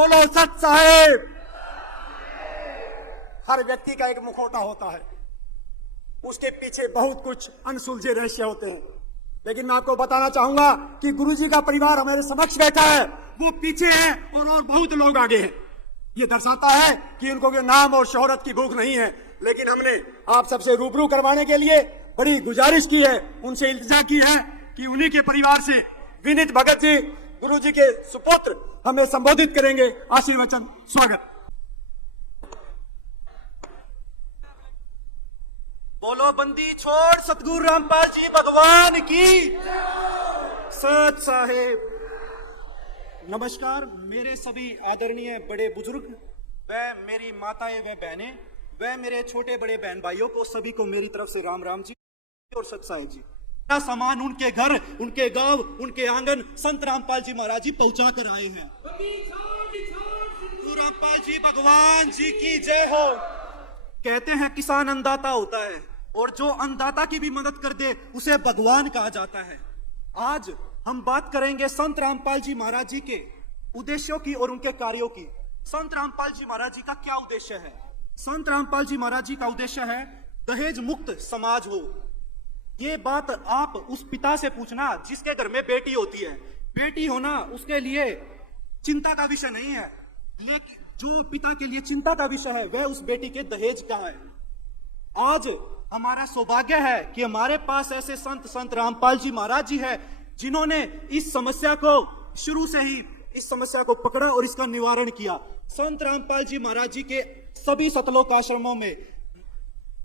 बोलो सच साहेब। हर व्यक्ति का एक मुखौटा होता है, उसके पीछे बहुत कुछ अनसुलझे रहस्य होते हैं, लेकिन मैं आपको बताना चाहूंगा कि गुरुजी का परिवार हमारे समक्ष बैठा है, वो पीछे है और बहुत लोग आगे हैं। ये दर्शाता है कि उनको के नाम और शोहरत की भूख नहीं है, लेकिन हमने आप सबसे रूबरू करवाने के लिए बड़ी गुजारिश की है, उनसे इल्तिजा की है कि उन्हीं के परिवार से विनीत भगत जी गुरुजी के सुपुत्र हमें संबोधित करेंगे। आशीर्वचन स्वागत। बोलो बंदी छोड़ सतगुरु रामपाल जी भगवान की। सत साहेब। नमस्कार मेरे सभी आदरणीय बड़े बुजुर्ग, व मेरी माताएं व बहनें, व मेरे छोटे बड़े बहन भाइयों को, सभी को मेरी तरफ से राम राम जी और सत साहेब जी। सामान उनके घर, उनके गांव, उनके आंगन संत रामपाल जी महाराज जी पहुंचा कर आए हैं। रामपाल जी भगवान जी की जय हो। कहते हैं किसान अन्नदाता होता है, और जो अन्नदाता की भी मदद कर दे उसे भगवान कहा जाता है। आज हम बात करेंगे संत रामपाल जी महाराज जी के उद्देश्यों की और उनके कार्यों की। संत रामपाल जी महाराज जी का क्या उद्देश्य है? संत रामपाल जी महाराज जी का उद्देश्य है दहेज मुक्त समाज हो। ये बात आप उस पिता से पूछना जिसके घर में बेटी होती है। बेटी होना उसके लिए चिंता का विषय नहीं है, लेकिन जो पिता के लिए चिंता का विषय है वह उस बेटी के दहेज का है। आज हमारा सौभाग्य है कि हमारे पास ऐसे संत रामपाल जी महाराज जी है जिन्होंने इस समस्या को शुरू से ही इस समस्या को पकड़ा और इसका निवारण किया। संत रामपाल जी महाराज जी के सभी सतलोक आश्रमों में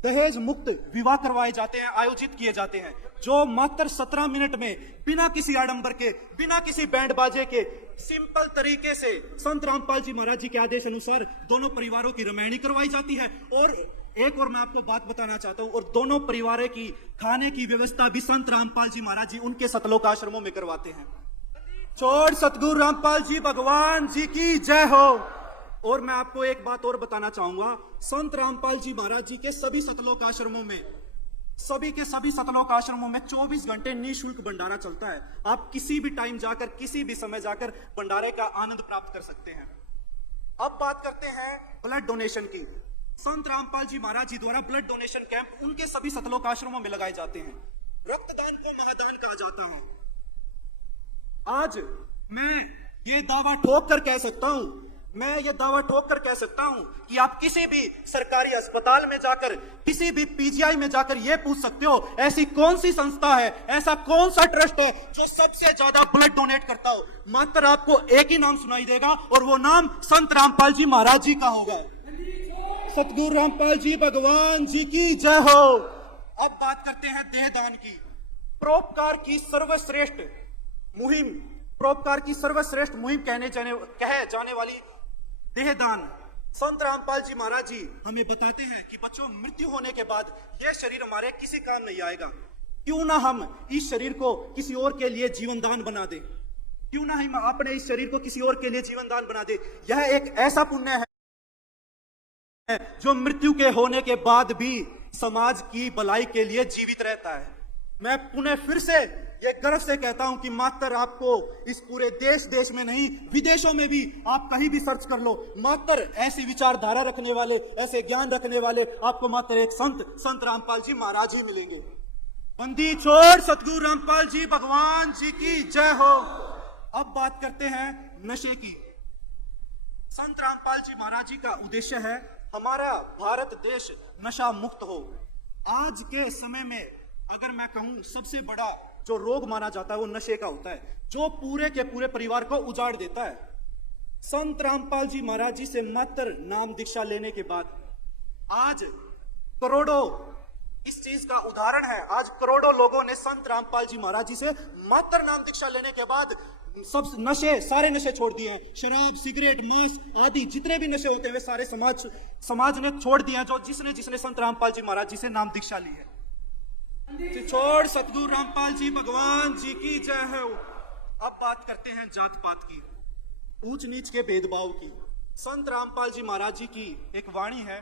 दहेज मुक्त विवाह करवाए जाते हैं, आयोजित किए जाते हैं, जो मात्र 17 मिनट में बिना किसी आडंबर के, बिना किसी बैंड बाजे के, सिंपल तरीके से संत रामपाल जी महाराज जी के आदेश अनुसार दोनों परिवारों की रमैनी करवाई जाती है। और एक और मैं आपको बात बताना चाहता हूं, और दोनों परिवारों की खाने की व्यवस्था भी संत रामपाल जी महाराज जी उनके सतलोक आश्रमों में करवाते हैं। छोड़ सतगुरु रामपाल जी भगवान जी की जय हो। और मैं आपको एक बात और बताना चाहूंगा, संत रामपाल जी महाराज जी के सभी सतलोक आश्रमों में, सभी के सभी सतलोक आश्रमों में 24 घंटे निःशुल्क भंडारा चलता है। आप किसी भी टाइम जाकर, किसी भी समय जाकर भंडारे का आनंद प्राप्त कर सकते हैं। अब बात करते हैं ब्लड डोनेशन की। संत रामपाल जी महाराज जी द्वारा ब्लड डोनेशन कैंप उनके सभी सतलोक आश्रमों में लगाए जाते हैं। रक्तदान को महादान कहा जाता है। आज मैं ये दावा ठोक कर कह सकता हूं कि आप किसी भी सरकारी अस्पताल में जाकर, किसी भी पीजीआई में जाकर यह पूछ सकते हो ऐसी कौन सी संस्था है, ऐसा कौन सा ट्रस्ट है जो सबसे ज्यादा ब्लड डोनेट करता हो। मात्र आपको एक ही नाम सुनाई देगा और वो नाम संत रामपाल जी महाराज जी का होगा। सतगुरु रामपाल जी भगवान जी की जय हो। अब बात करते हैं देहदान की। परोपकार की सर्वश्रेष्ठ मुहिम कहे जाने वाली देहदान। संत रामपाल जी महाराज जी हमें बताते हैं कि बच्चों, मृत्यु होने के बाद यह शरीर हमारे किसी काम नहीं आएगा। क्यों ना हम इस शरीर को किसी और के लिए जीवन दान बना दे, क्यों ना हम अपने इस शरीर को किसी और के लिए जीवन दान बना दे। यह एक ऐसा पुण्य है जो मृत्यु के होने के बाद भी समाज की भलाई के लिए जीवित रहता है। मैं पुनः फिर से ये गर्व से कहता हूं कि मात्र आपको इस पूरे देश में नहीं, विदेशों में भी आप कहीं भी सर्च कर लो, मात्र ऐसी विचारधारा रखने वाले, ऐसे ज्ञान रखने वाले आपको मात्र एक संत रामपाल जी महाराज ही मिलेंगे। बंदी छोड़ सतगुरु रामपाल जी भगवान जी की जय हो। अब बात करते हैं नशे की। संत रामपाल जी महाराज जी का उद्देश्य है हमारा भारत देश नशा मुक्त हो। आज के समय में अगर मैं कहूं सबसे बड़ा जो रोग माना जाता है वो नशे का होता है, जो पूरे के पूरे परिवार को उजाड़ देता है। संत रामपाल जी महाराज जी से मात्र नाम दीक्षा लेने के बाद आज करोड़ों, इस चीज का उदाहरण है, आज करोड़ों लोगों ने संत रामपाल जी महाराज जी से मात्र नाम दीक्षा लेने के बाद सब नशे, सारे नशे छोड़ दिए हैं। शराब, सिगरेट, मांस आदि जितने भी नशे होते हैं वे सारे समाज ने छोड़ दिए हैं, जो जिसने संत रामपाल जी महाराज जी से नाम दीक्षा ली है। छोड़ सतगुरु रामपाल जी भगवान जी की जय है। अब बात करते हैं जात पात की, ऊंच नीच के भेदभाव की। संत रामपाल जी महाराज जी की एक वाणी है,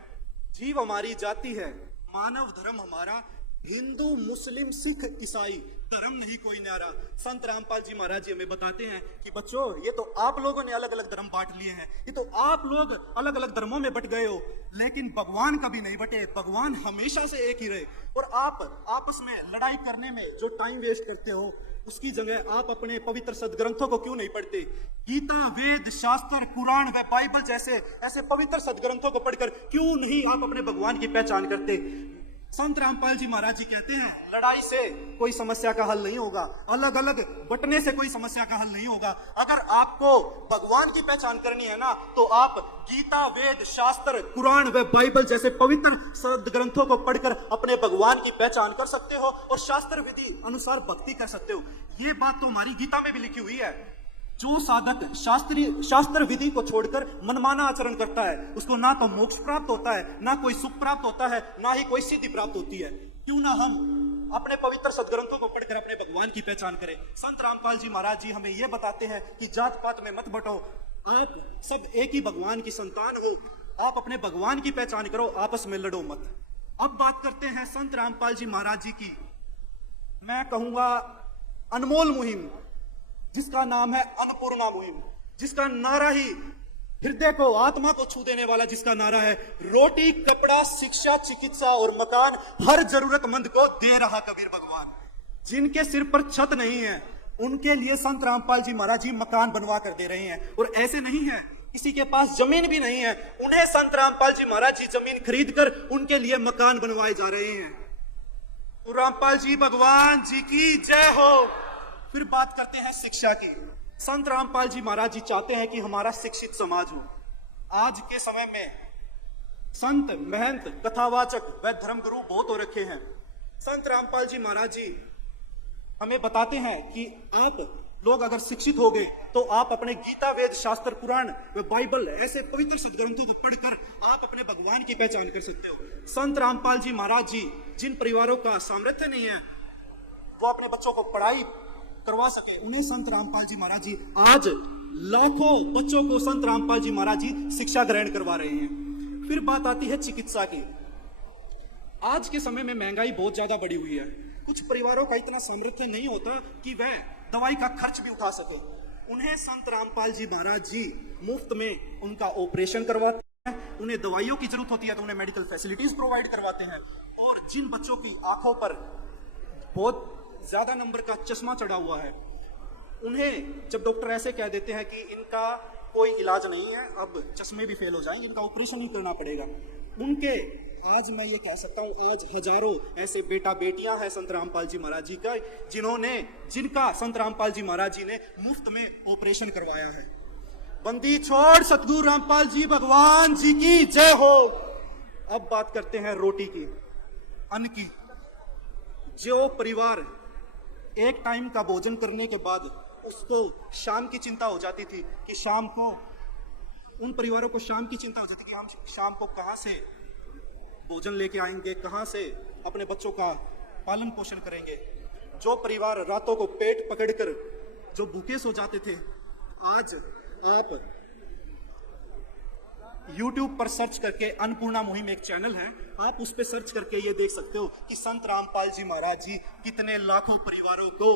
जीव हमारी जाति है, मानव धर्म हमारा, हिंदू मुस्लिम सिख ईसाई धर्म नहीं कोई न्यारा। संत रामपाल जी महाराज जी हमें बताते हैं कि बच्चों, ये तो आप लोगों ने अलग अलग धर्म बांट लिए हैं, ये तो आप लोग अलग अलग धर्मों में बट गए हो, लेकिन भगवान कभी नहीं बटे। भगवान हमेशा से एक ही रहे। और आप आपस में लड़ाई करने में जो टाइम वेस्ट करते हो, उसकी जगह आप अपने पवित्र सदग्रंथों को क्यों नहीं पढ़ते? गीता, वेद, शास्त्र, कुरान व बाइबल जैसे ऐसे पवित्र सदग्रंथों को पढ़कर क्यों नहीं आप अपने भगवान की पहचान करते? संत रामपाल जी महाराज जी कहते हैं, लड़ाई से कोई समस्या का हल नहीं होगा, अलग अलग बटने से कोई समस्या का हल नहीं होगा। अगर आपको भगवान की पहचान करनी है ना, तो आप गीता, वेद, शास्त्र, कुरान व बाइबल जैसे पवित्र सदग्रंथों को पढ़कर अपने भगवान की पहचान कर सकते हो और शास्त्र विधि अनुसार भक्ति कर सकते हो। ये बात तो हमारी गीता में भी लिखी हुई है। जो साधक शास्त्र विधि को छोड़कर मनमाना आचरण करता है, उसको ना तो मोक्ष प्राप्त होता है, ना कोई सुख प्राप्त होता है, ना ही कोई सिद्धि प्राप्त होती है। क्यों ना हम अपने पवित्र सदग्रंथों को पढ़कर अपने भगवान की पहचान करें। संत रामपाल जी महाराज जी हमें यह बताते हैं कि जात पात में मत बटो, आप सब एक ही भगवान की संतान हो, आप अपने भगवान की पहचान करो, आपस में लड़ो मत। अब बात करते हैं संत रामपाल जी महाराज जी की, मैं कहूंगा अनमोल मुहिम, जिसका नाम है अन्नपूर्णा मुहिम, जिसका नारा ही हृदय को, आत्मा को छू देने वाला जिसका नारा है, रोटी, कपड़ा, शिक्षा, चिकित्सा और मकान हर जरूरतमंद को दे रहा कबीर भगवान। जिनके सिर पर छत नहीं है, उनके लिए संत रामपाल जी महाराज जी मकान बनवा कर दे रहे हैं। और ऐसे नहीं है किसी के पास जमीन भी नहीं है, उन्हें संत रामपाल जी महाराज जी जमीन खरीद कर उनके लिए मकान बनवाए जा रहे हैं। तो रामपाल जी भगवान जी की जय हो। फिर बात करते हैं शिक्षा की। संत रामपाल जी महाराज जी चाहते हैं कि हमारा शिक्षित समाज हो। आज के समय में संत, महंत, कथावाचक व धर्मगुरु बहुत हो रखे हैं। संत रामपाल जी महाराज जी हमें बताते हैं कि आप लोग अगर शिक्षित हो गए तो आप अपने गीता, वेद, शास्त्र, कुरान व बाइबल ऐसे पवित्र सदग्रंथों को पढ़कर आप अपने भगवान की पहचान कर सकते हो। संत रामपाल जी महाराज जी जिन परिवारों का सामर्थ्य नहीं है वो अपने बच्चों को पढ़ाई करवा सके, उन्हें संत रामपाल जी महाराज जी आज लाखों बच्चों को संत रामपाल जी महाराज जी शिक्षा ग्रहण करवा रहे हैं। फिर बात आती है चिकित्सा की। आज के समय में महंगाई बहुत ज्यादा बढ़ी हुई है। कुछ परिवारों का इतना सामर्थ्य नहीं होता कि वह दवाई का खर्च भी उठा सके, उन्हें संत रामपाल जी महाराज जी मुफ्त में उनका ऑपरेशन करवाते हैं। उन्हें दवाइयों की जरूरत होती है तो उन्हें मेडिकल फैसिलिटीज प्रोवाइड करवाते हैं। और जिन बच्चों की आंखों पर बहुत ज्यादा नंबर का चश्मा चढ़ा हुआ है, उन्हें जब डॉक्टर ऐसे कह देते हैं कि इनका कोई इलाज नहीं है, अब चश्मे भी फेल हो जाएंगे, इनका ऑपरेशन ही करना पड़ेगा, उनके आज मैं ये कह सकता हूं आज हजारों ऐसे बेटा बेटियां हैं संत रामपाल जी महाराज जी का, जिनका संत रामपाल जी महाराज जी ने मुफ्त में ऑपरेशन करवाया है। बंदी छोड़ सतगुरु रामपाल जी भगवान जी की जय हो। अब बात करते हैं रोटी की, अन्न की। जो परिवार एक टाइम का भोजन करने के बाद उसको शाम की चिंता हो जाती थी कि शाम को, उन परिवारों को शाम की चिंता हो जाती कि हम शाम को कहां से भोजन लेके आएंगे, कहां से अपने बच्चों का पालन पोषण करेंगे। जो परिवार रातों को पेट पकड़कर जो भूखे सो जाते थे, आज आप YouTube पर सर्च करके, अन्नपूर्णा मुहिम एक चैनल है, आप उस पर सर्च करके ये देख सकते हो कि संत रामपाल जी महाराज जी कितने लाखों परिवारों को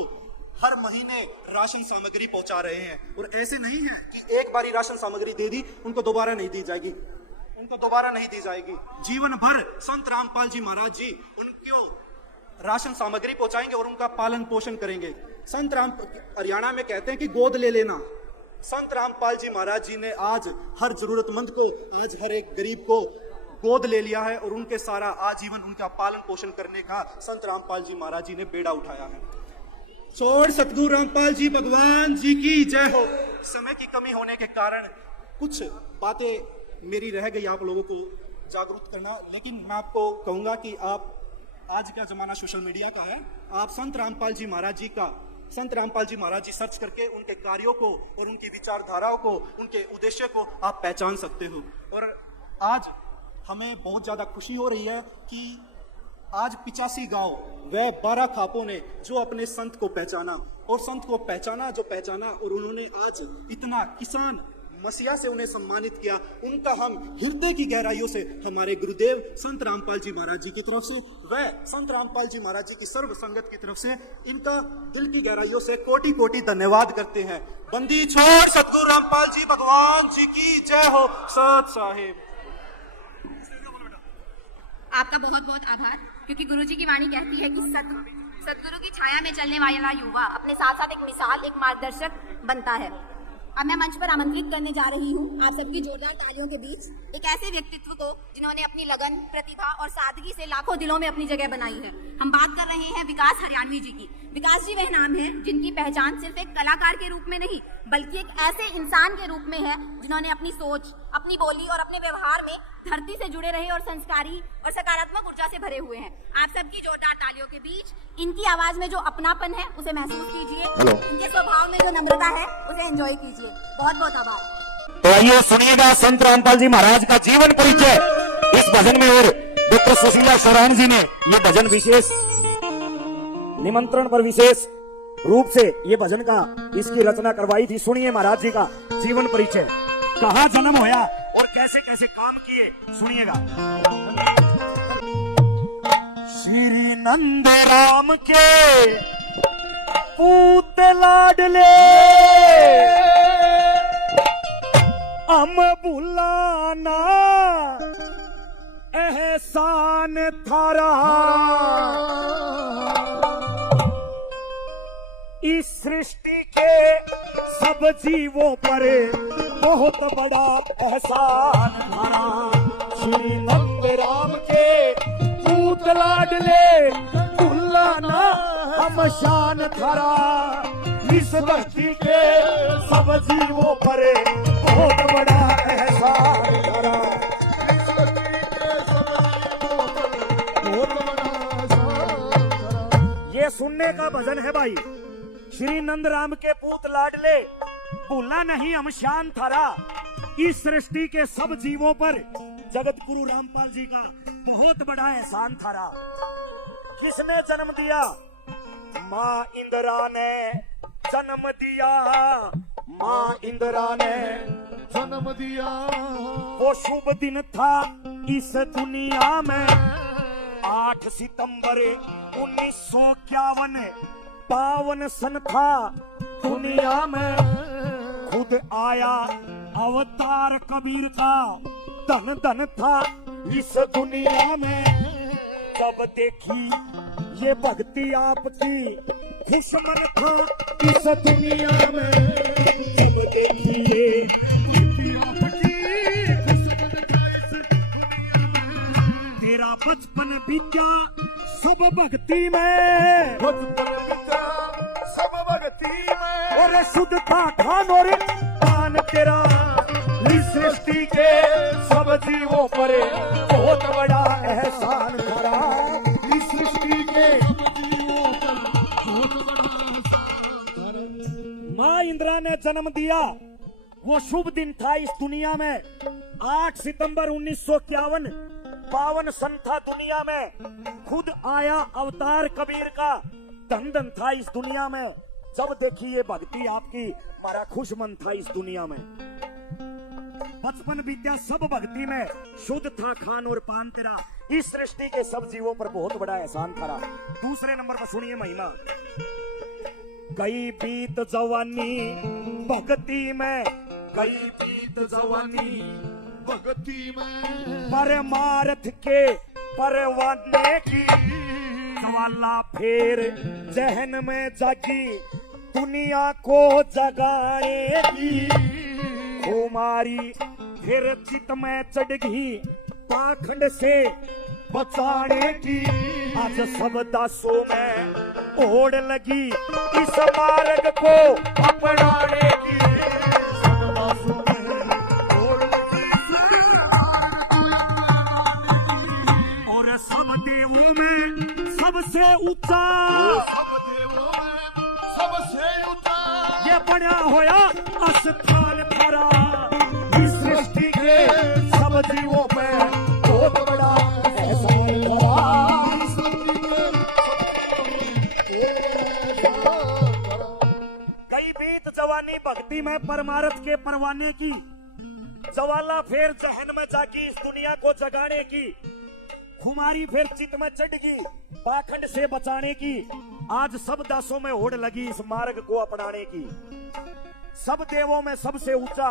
हर महीने राशन सामग्री पहुंचा रहे हैं। और ऐसे नहीं है कि एक बारी राशन सामग्री दे दी उनको दोबारा नहीं दी जाएगी, जीवन भर संत रामपाल जी महाराज जी उनको राशन सामग्री पहुंचाएंगे और उनका पालन पोषण करेंगे। संत राम हरियाणा में कहते हैं कि गोद ले लेना। संत रामपाल जी महाराज जी ने आज हर जरूरतमंद को, आज हर एक गरीब को गोद ले लिया है और उनके सारा आजीवन उनका पालन पोषण करने का संत रामपाल जी महाराज जी ने बेड़ा उठाया है। छोड़ सतगुरु रामपाल जी भगवान जी की जय हो। समय की कमी होने के कारण कुछ बातें मेरी रह गई आप लोगों को जागरूक करना, लेकिन मैं आपको कहूंगा कि आप, आज का जमाना सोशल मीडिया का है, आप संत रामपाल जी महाराज जी सर्च करके उनके कार्यों को और उनकी विचारधाराओं को, उनके उद्देश्य को आप पहचान सकते हो। और आज हमें बहुत ज्यादा खुशी हो रही है कि आज 85 गांव व 12 खापों ने जो अपने संत को पहचाना और संत को पहचाना और उन्होंने आज इतना किसान मसीहा से उन्हें सम्मानित किया, उनका हम हृदय की गहराइयों से हमारे गुरुदेव संत रामपाल जी महाराज जी की तरफ से व संत रामपाल जी महाराज जी की सर्व संगत की तरफ से इनका दिल की गहराइयों से कोटि कोटि धन्यवाद करते हैं। बंदी छोड़ सतगुरु रामपाल जी भगवान जी की जय हो। सत साहिब। आपका बहुत बहुत आभार, क्योंकि गुरुजी की वाणी कहती है कि सदगुरु की छाया में चलने वाला युवा अपने साथ साथ एक मिसाल, एक मार्गदर्शक बनता है। अब मैं मंच पर आमंत्रित करने जा रही हूँ आप सबकी जोरदार तालियों के बीच एक ऐसे व्यक्तित्व को जिन्होंने अपनी लगन, प्रतिभा और सादगी से लाखों दिलों में अपनी जगह बनाई है। हम बात कर रहे हैं विकास हरियाणवी जी की। विकास जी वह नाम है जिनकी पहचान सिर्फ एक कलाकार के रूप में नहीं बल्कि एक ऐसे इंसान के रूप में है जिन्होंने अपनी सोच, अपनी बोली और अपने व्यवहार में धरती से जुड़े रहे और संस्कारी और सकारात्मक ऊर्जा से भरे हुए हैं। आप सबकी जोरदार तालियों के बीच इनकी आवाज में जो अपनापन है उसे महसूस कीजिए, इनके स्वभाव में जो नम्रता है उसे एंजॉय कीजिए। बहुत बहुत आभार। तो आइए सुनिएगा संत रामपाल जी महाराज का जीवन परिचय इस भजन में। और डॉक्टर सुशीला शरण जी ने ये भजन विशेष निमंत्रण पर विशेष रूप से ये भजन का इसकी रचना करवाई थी। सुनिए महाराज जी का जीवन परिचय, कहाँ जन्म होया और कैसे कैसे काम किए, सुनिएगा। श्री नंद राम के पूत लाडले हम भुलाना एहसान थारा, इस सृष्टि के सब जीवों पर बहुत बड़ा एहसान थारा। श्री नंद राम के पूत लाडले भुलाना हम शान थारा, इस धरती के सब जीवों पर बहुत बड़ा एहसान थारा। ये सुनने का भजन है भाई। श्री नंद राम के पूत लाडले भूलना नहीं हम शान थारा, इस सृष्टि के सब जीवों पर जगत गुरु रामपाल जी का बहुत बड़ा एहसान थारा। किसने जन्म दिया? माँ इंदिरा ने जन्म दिया, माँ इंदिरा ने जन्म दिया। वो शुभ दिन था इस दुनिया में 8 सितंबर 1951 पावन सन था दुनिया में। खुद आया अवतार कबीर का, धन धन था इस दुनिया में। जब देखी ये भक्ति आपकी दुश्मन था इस दुनिया में। जब देखी ये भक्ति आपकी दुश्मन था इस दुनिया में। तेरा बचपन बीता सब भक्ति में, बचपन बीता सब भक्ति में। और शुद्ध था खान और पान तेरा, इस सृष्टि के सब जीवों पर बहुत बड़ा एहसान करा। इस सृष्टि के सब जीवों पर बहुत बड़ा एहसान करा। माँ इंदिरा ने जन्म दिया, वो शुभ दिन था इस दुनिया में। 8 सितंबर 1951 पावन सन था दुनिया में। खुद आया अवतार कबीर का, धन धन था इस दुनिया में। जब देखी ये भक्ति आपकी, मारा खुश मन था इस दुनिया में। बचपन बीत्या सब भक्ति में, शुद्ध था खान और पान तेरा, इस सृष्टि के सब जीवों पर बहुत बड़ा एहसान था। दूसरे नंबर पर सुनिए महिमा। गई बीत जवानी भक्ति में, गई बीत जवानी भक्ति में। परमार्थ के परवाने की ज्वाला फेर जहन में जागी, दुनिया को जगाएगी। कुमारी फिर चित में चढ़ गई, पाखंड से बचाने की। आज सब दासों में ओढ़ लगी, इस मार्ग को अपनाने की। सब दासों में ओढ़ लगी, और सब देवों में सबसे ऊंचा, सब देवों में सबसे ऊंचा ये बना होया स्थान थारा। इस सृष्टि के सब जीवों में बहुत बड़ा एहसान करा। गई बीत जवानी भक्ति में, परमार्थ के परवाने की, ज्वाला फिर जहन में जागी इस दुनिया को जगाने की, खुमारी फिर चित में चढ़गी पाखंड से बचाने की। आज सब दासों में होड़ लगी इस मार्ग को अपनाने की। सब देवों में सबसे ऊंचा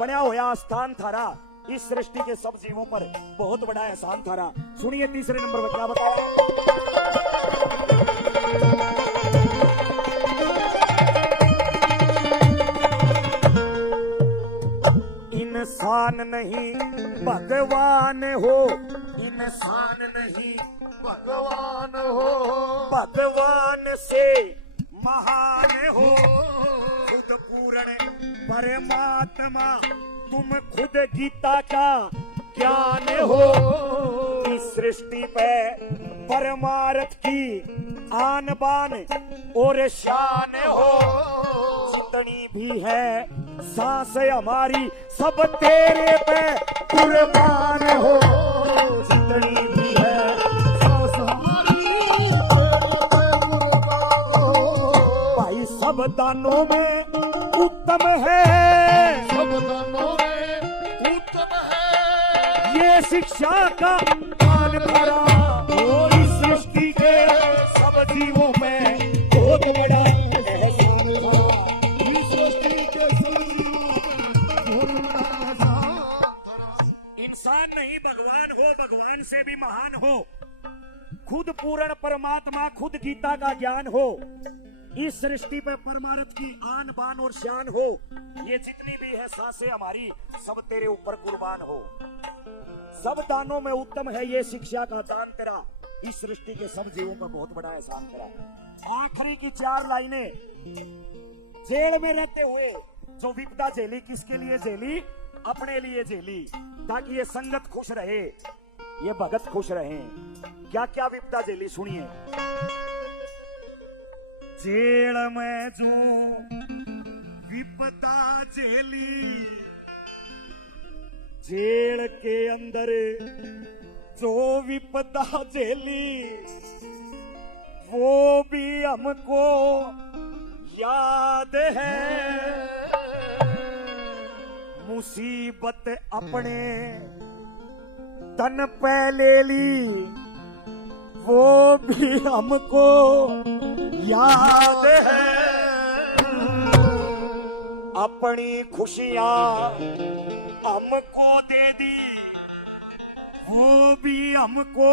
बना हुआ स्थान थारा, इस सृष्टि के सब जीवों पर बहुत बड़ा एहसान थारा। सुनिए तीसरे नंबर पर क्या बताया। इंसान नहीं भगवान हो, इंसान नहीं भगवान हो, भगवान से महान हो। खुद पूर्ण परमात्मा तुम खुद गीता का ज्ञान हो। इस सृष्टि पे परमार्थ की आन बान और शान हो। जितनी भी है सांस हमारी सब तेरे पे कुर्बान हो। जितनी भी है सांस हमारी तेरे पे कुर्बान हो। भाई सब दानों में उत्तम है, सब दानों में उत्तम है ये शिक्षा का दान भरा। और इस सृष्टि के सब जीवों में बहुत बड़ा एहसान था। इस सृष्टि के सब जीवों में बहुत बड़ा एहसान था। इंसान नहीं भगवान हो, भगवान से भी महान हो। खुद पूर्ण परमात्मा, खुद गीता का ज्ञान हो। इस सृष्टि पे परमार्थ की आन बान और शान हो। ये जितनी भी है सांसें हमारी सब तेरे ऊपर कुर्बान हो। सब दानों में उत्तम है ये शिक्षा का दान तेरा। इस सृष्टि के सब जीवों पर बहुत बड़ा एहसान तेरा। आखिरी की 4 लाइनें। जेल में रहते हुए जो विपदा झेली, किसके लिए झेली? अपने लिए झेली, ताकि ये संगत खुश रहे, ये भगत खुश रहे। क्या क्या विपदा झेली सुनिए। जेल में जो विपदा झेली, जेल के अंदर जो विपदा झेली, वो भी हमको याद है। मुसीबत अपने तन पे ले ली, वो भी हमको याद है। अपनी खुशियां हमको दे दी, वो भी हमको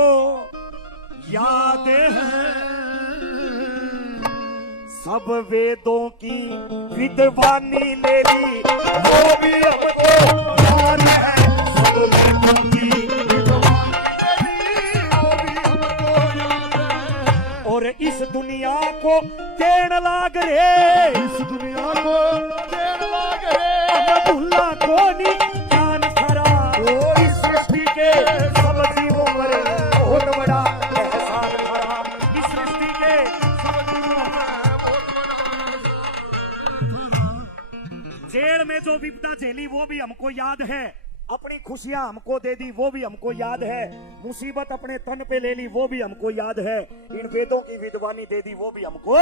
याद है। सब वेदों की विद्वानी ले ली, वो भी हमको याद है। सब वेदों की विद्वानी ले ली, वो भी हमको याद है। और इस दुनिया को देन लाग रे, इस दुनिया को देन लाग रे। भूला कोनी ज्ञान खरा। ओ इस सृष्टि के सब जीवों पर बहुत बड़ा एहसान खरा। इस सृष्टि के सब जीवों पर जेल में जो विपदा झेली वो भी हमको याद है। अपनी खुशियां हमको दे दी वो भी हमको याद है। मुसीबत अपने तन पे ले ली वो भी हमको याद है। इन वेदों की विद्वानी दे दी वो भी हमको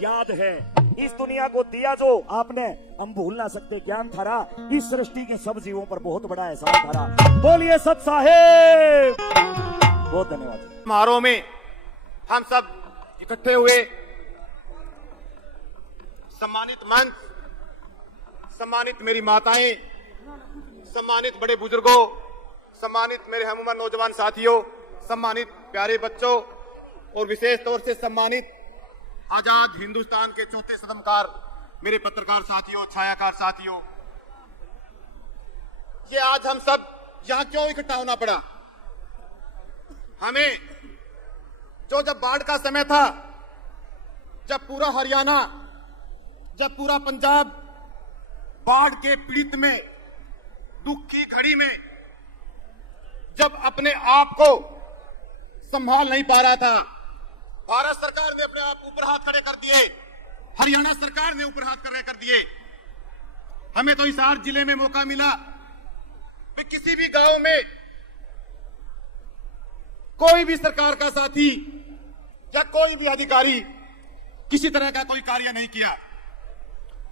याद है। इस दुनिया को दिया जो आपने, हम भूल ना सकते ज्ञान थारा। इस सृष्टि के सब जीवों पर बहुत बड़ा एहसान थारा। बोलिए सत साहेब। बहुत धन्यवाद। समारोह में हम सब इकट्ठे हुए, सम्मानित मंच, सम्मानित मेरी माताएं, सम्मानित बड़े बुजुर्गों, सम्मानित मेरे हमउम्र नौजवान साथियों, सम्मानित प्यारे बच्चों और विशेष तौर से सम्मानित आजाद हिंदुस्तान के चौथे सदमकार मेरे पत्रकार साथियों, छायाकार साथियों, ये आज हम सब यहां क्यों इकट्ठा होना पड़ा? हमें जब बाढ़ का समय था, जब पूरा हरियाणा, जब पूरा पंजाब बाढ़ के पीड़ित में, दुख की घड़ी में जब अपने आप को संभाल नहीं पा रहा था, भारत सरकार ने अपने आप ऊपर हाथ खड़े कर दिए, हरियाणा सरकार ने ऊपर हाथ खड़े कर दिए। हमें तो हिसार जिले में मौका मिला कि किसी भी गांव में कोई भी सरकार का साथी या कोई भी अधिकारी किसी तरह का कोई कार्य नहीं किया।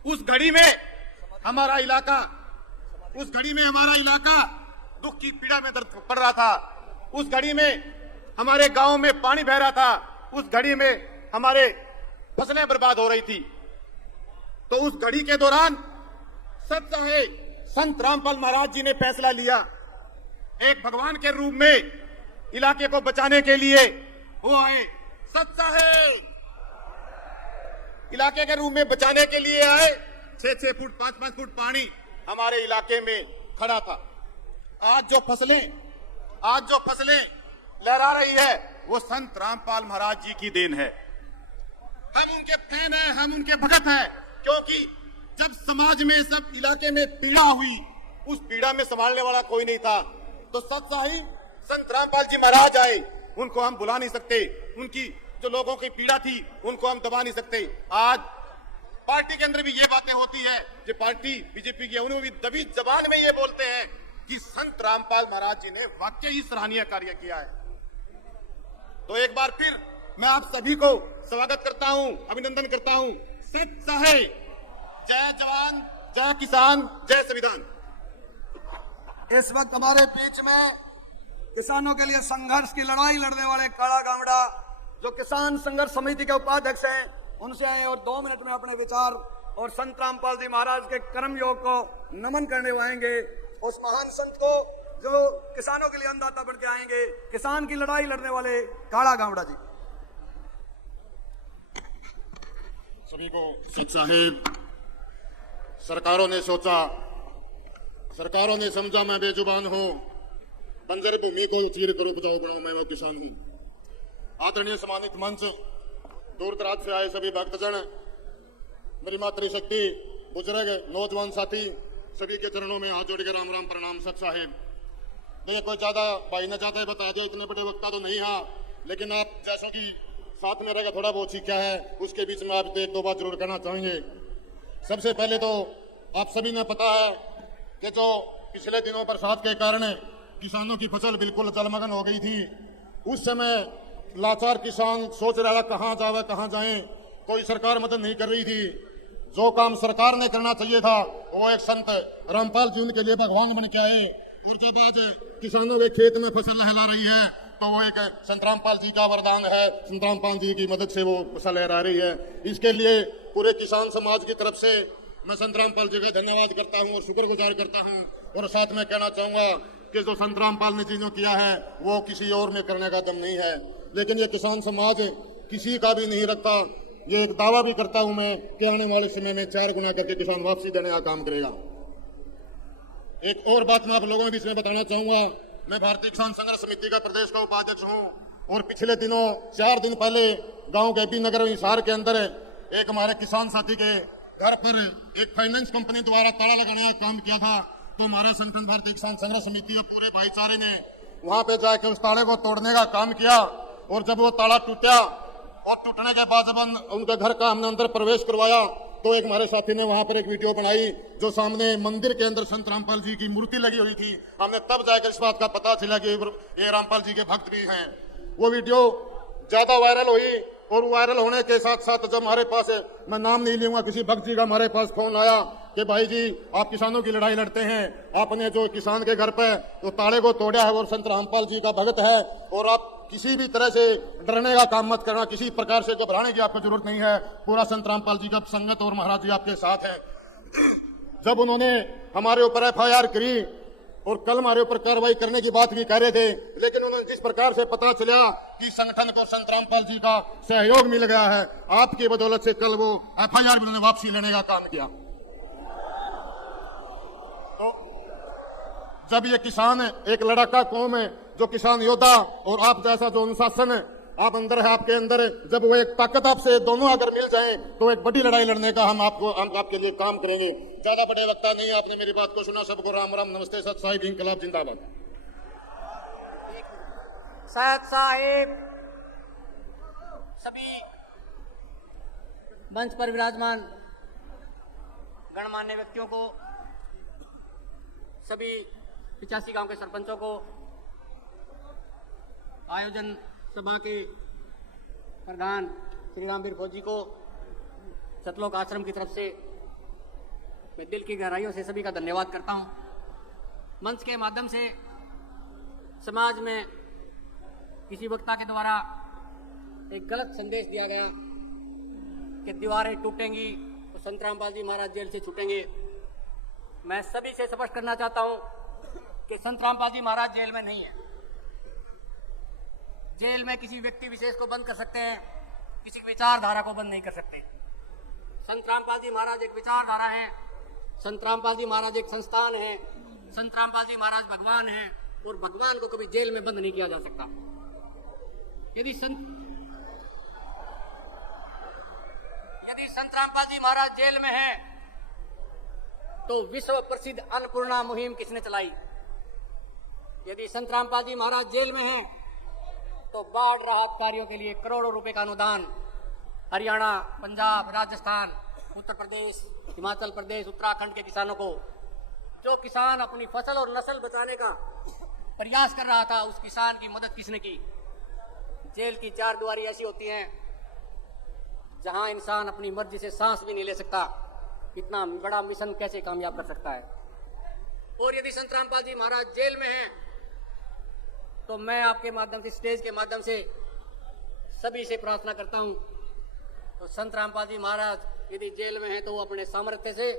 उस घड़ी में हमारा इलाका, उस घड़ी में हमारा इलाका दुख की पीड़ा में दर्द पड़ रहा था। उस घड़ी में हमारे गांव में पानी बह रहा था। उस घड़ी में हमारे फसलें बर्बाद हो रही थी। तो उस घड़ी के दौरान सत्य है, संत रामपाल महाराज जी ने फैसला लिया। एक भगवान के रूप में इलाके को बचाने के लिए वो आए। सत्य है, इलाके के रूप में बचाने के लिए आए। 6-6 फुट 5-5 फुट पानी हमारे इलाके में खड़ा था। आज जो फसलें लहरा रही है वो संत रामपाल महाराज जी की देन है। हम उनके फैन हैं, हम उनके भगत हैं, क्योंकि जब समाज में सब इलाके में पीड़ा हुई, उस पीड़ा में संभालने वाला कोई नहीं था। तो सत्साही संत रामपाल जी महाराज आए। उनको हम बुला नहीं सकते, उनकी जो लोगों की पीड़ा थी उनको हम दबा नहीं सकते। आज पार्टी के अंदर भी ये बातें होती है, जो पार्टी बीजेपी की है उन्होंने भी दबी जबान में ये बोलते हैं कि संत रामपाल महाराज जी ने वाकई ही सराहनीय कार्य किया है। तो एक बार फिर मैं आप सभी को स्वागत करता हूं, अभिनंदन करता हूं। सत्य है, जय जवान, जय किसान, जय संविधान। इस वक्त हमारे बीच में किसानों के लिए संघर्ष की लड़ाई लड़ने वाले काला गामड़ा जो किसान संघर्ष समिति के उपाध्यक्ष हैं, उनसे आए और 2 मिनट में अपने विचार और संत रामपाल जी महाराज के कर्म योग को नमन करने आएंगे। उस महान संत को जो किसानों के लिए अन्नदाता बन के आएंगे, किसान की लड़ाई लड़ने वाले काला गामड़ा जी। सभी को सच साहेब, सरकारों ने सोचा, सरकारों ने समझा मैं बेजुबान हूं, बंजर भूमि को चीर कर उपजाऊ बनाऊं, मैं वो किसान हूं। आदरणीय सम्मानित मंच, दूर दराज से आए सभी भक्तजन, मेरी मातृशक्ति, बुजुर्ग, नौजवान साथी, सभी के चरणों में हाथ जोड़ के राम राम प्रणाम। सच साहेब, देखिए कोई ज्यादा भाई न चाहता है बता दिया, इतने बड़े वक्ता तो नहीं है, लेकिन आप जैसों की साथ में रहेगा थोड़ा बहुत सीखा है, उसके बीच में आप 1-2 बात जरूर कहना चाहेंगे। सबसे पहले तो आप सभी ने पता है कि जो पिछले दिनों बरसात के कारण किसानों की फसल बिल्कुल जलमग्न हो गई थी, उस समय लाचार किसान सोच रहा था कहां जावे कहां जाए, कोई सरकार मदद नहीं कर रही थी। जो काम सरकार ने करना चाहिए था वो एक संत रामपाल जी उनके लिए भगवान बन के आए। और जब आज किसानों के खेत में फसल लहरा रही है तो वो एक संत रामपाल जी का वरदान है, संत रामपाल जी की मदद से वो फसल लहरा रही है। इसके लिए पूरे किसान समाज की तरफ से मैं संत रामपाल जी का धन्यवाद करता हूँ और शुक्रगुजार करता हूँ। और साथ में कहना चाहूंगा कि जो संत रामपाल ने चीजों किया है वो किसी और में करने का दम नहीं है, लेकिन ये किसान समाज किसी का भी नहीं रखता। ये एक दावा भी करता हूं मैं कि आने वाले समय में 4 गुना करके किसान वापसी देने का काम करेगा। एक और बात मैं आप लोगों के बीच में बताना चाहूंगा, मैं भारतीय किसान संघर्ष समिति का प्रदेश का उपाध्यक्ष हूं और पिछले दिनों 4 दिन पहले गांव गैपी नगर हिसार के अंदर एक हमारे किसान साथी के घर पर एक फाइनेंस कंपनी द्वारा ताला लगाने का काम किया था। तो हमारा संगठन भारतीय किसान संघर्ष समिति और पूरे भाईचारे ने वहां पे जाकर उस ताले को तोड़ने का काम किया। और जब वो ताला टूटा और टूटने के बाद जब उनके घर का हमने अंदर प्रवेश करवाया तो एक हमारे साथी ने वहां पर एक वीडियो बनाई जो सामने मंदिर के अंदर संत रामपाल जी की मूर्ति लगी हुई थी। हमने तब जाकर इस बात का पता चला कि ये रामपाल जी के भक्त भी हैं। वो वीडियो ज्यादा वायरल हुई और वायरल होने के साथ साथ जब हमारे पास, मैं नाम नहीं लूंगा, किसी भक्त जी का हमारे पास फोन आया कि भाई जी आप किसानों की लड़ाई लड़ते हैं, आपने जो किसान के घर पे तो ताले को तोड़ा है वो संत रामपाल जी का भगत है और आप किसी भी तरह से डरने का काम मत करना, किसी प्रकार से घबराने की आपको जरूरत नहीं है, पूरा संत रामपाल जी का संगत और महाराज जी आपके साथ है। जब उन्होंने हमारे ऊपर FIR करी और कल हमारे ऊपर कार्रवाई करने की बात भी कर रहे थे, लेकिन उन्होंने जिस प्रकार से पता चला कि संगठन को संत रामपाल जी का सहयोग मिल गया है, आपकी बदौलत से कल वो FIR भी उन्होंने वापसी लेने का काम किया। तो जब ये किसान एक लड़ाका कौम है, जो किसान योद्धा और आप जैसा जो अनुशासन आप अंदर है, आपके अंदर जब वो एक ताकत आपसे दोनों अगर मिल जाए तो एक बड़ी लड़ाई लड़ने का हम आपके लिए काम करेंगे। ज्यादा बड़े वक्ता नहीं, आपने मेरी बात को सुना, सबको राम राम, नमस्ते, सत साहिब, इंकलाब जिंदाबाद। सत साहिब, सभी मंच पर विराजमान गणमान्य व्यक्तियों को, सभी 85 गांव के सरपंचों को, आयोजन सभा के प्रधान श्री रामवीर फौजी को, सतलोक आश्रम की तरफ से मैं दिल की गहराइयों से सभी का धन्यवाद करता हूं। मंच के माध्यम से समाज में किसी वक्ता के द्वारा एक गलत संदेश दिया गया कि दीवारें टूटेंगी तो संत रामपाल जी महाराज जेल से छूटेंगे। मैं सभी से स्पष्ट करना चाहता हूं कि संत रामपाल जी महाराज जेल में नहीं है। जेल में किसी व्यक्ति विशेष को बंद कर सकते हैं, किसी विचारधारा को बंद नहीं कर सकते। संत रामपाल जी महाराज एक विचारधारा है, संत रामपाल जी महाराज एक संस्थान है, संत रामपाल जी महाराज भगवान है और भगवान को कभी जेल में बंद नहीं किया जा सकता। यदि संत रामपाल जी महाराज जेल में है तो विश्व प्रसिद्ध अन्नपूर्णा मुहिम किसने चलाई? यदि संत रामपाल जी महाराज जेल में हैं तो बाढ़ राहत कार्यों के लिए करोड़ों रुपए का अनुदान हरियाणा, पंजाब, राजस्थान, उत्तर प्रदेश, हिमाचल प्रदेश, उत्तराखंड के किसानों को, जो किसान अपनी फसल और नस्ल बचाने का प्रयास कर रहा था, उस किसान की मदद किसने की? जेल की चार दीवारी ऐसी होती हैं जहां इंसान अपनी मर्जी से सांस भी नहीं ले सकता। इतना बड़ा मिशन कैसे कामयाब कर सकता है? और यदि संत रामपाल जी महाराज जेल में हैं तो मैं आपके माध्यम से, स्टेज के माध्यम से सभी से प्रार्थना करता हूं, तो संत रामपाल जी महाराज यदि जेल में हैं तो वो अपने सामर्थ्य से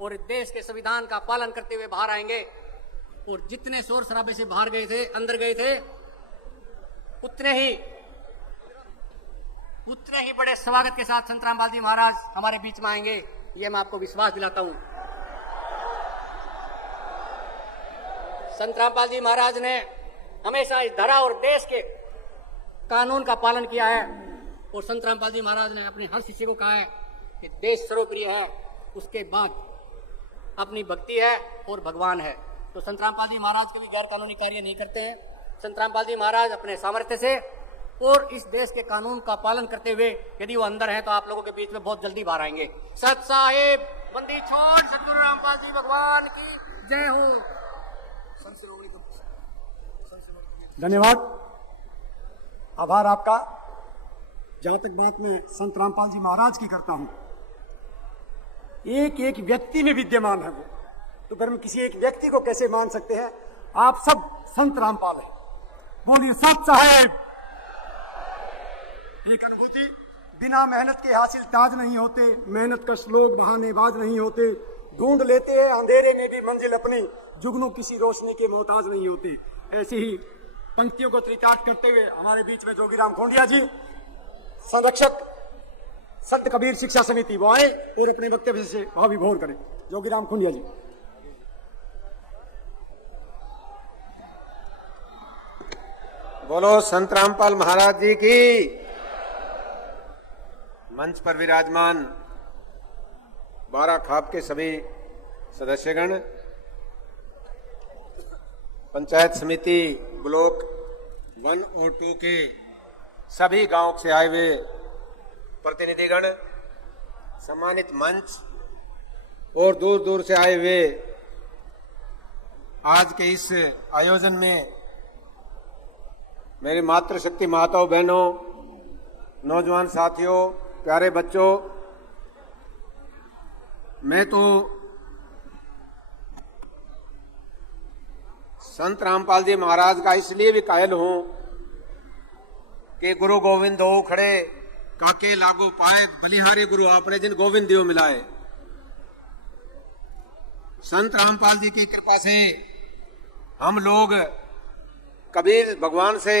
और देश के संविधान का पालन करते हुए बाहर आएंगे। और जितने शोर शराबे से बाहर गए थे, अंदर गए थे, उतने ही बड़े स्वागत के साथ संत रामपाल जी महाराज हमारे बीच में आएंगे, ये मैं आपको विश्वास दिलाता हूं। संत रामपाल जी महाराज ने हमेशा इस धरा और देश के कानून का पालन किया है और संत रामपाल जी महाराज ने अपने हर शिष्य को कहा है कि देश सर्वप्रिय है, उसके बाद अपनी भक्ति है और भगवान है। तो संत रामपाल जी महाराज कभी गैर कानूनी कार्य नहीं करते हैं। संत रामपाल जी महाराज अपने सामर्थ्य से और इस देश के कानून का पालन करते हुए यदि वो अंदर हैं तो आप लोगों के बीच में बहुत जल्दी बाहर आएंगे। सत साहिब बंदी छोड़ सतगुरु रामपाल जी भगवान की जय हो। धन्यवाद, आभार आपका। जहां तक बात मैं संत रामपाल जी महाराज की करता हूं, एक एक व्यक्ति में विद्यमान है वो, तो फिर हम किसी एक व्यक्ति को कैसे मान सकते हैं? आप सब संत रामपाल हैं। बोलिए सत साहेब। एक अनुभूति बिना मेहनत के हासिल ताज नहीं होते, मेहनत का श्लोक बहानेबाज नहीं होते, ढूंढ लेते हैं अंधेरे में भी मंजिल अपनी, जुगनू किसी रोशनी के मोहताज नहीं होते। ऐसे ही पंक्तियों को त्रिताट करते हुए हमारे बीच में जोगीराम खोंडिया जी, संरक्षक संत कबीर शिक्षा समिति, वो आए और अपने वक्तव्य से भावविभोर करें। जोगीराम खोंडिया जी। बोलो संत रामपाल महाराज जी की। मंच पर विराजमान 12 खाप के सभी सदस्यगण, पंचायत समिति ब्लॉक 1 और 2 के सभी गांव से आए हुए प्रतिनिधिगण, सम्मानित मंच और दूर दूर से आए हुए आज के इस आयोजन में मेरी मातृशक्ति माताओं, बहनों, नौजवान साथियों, प्यारे बच्चों, मैं तो संत रामपाल जी महाराज का इसलिए भी कायल हूं कि गुरु गोविंद हो खड़े काके लागो पाए, बलिहारी गुरु आपने जिन गोविंद दियो मिलाए। संत रामपाल जी की कृपा से हम लोग कबीर भगवान से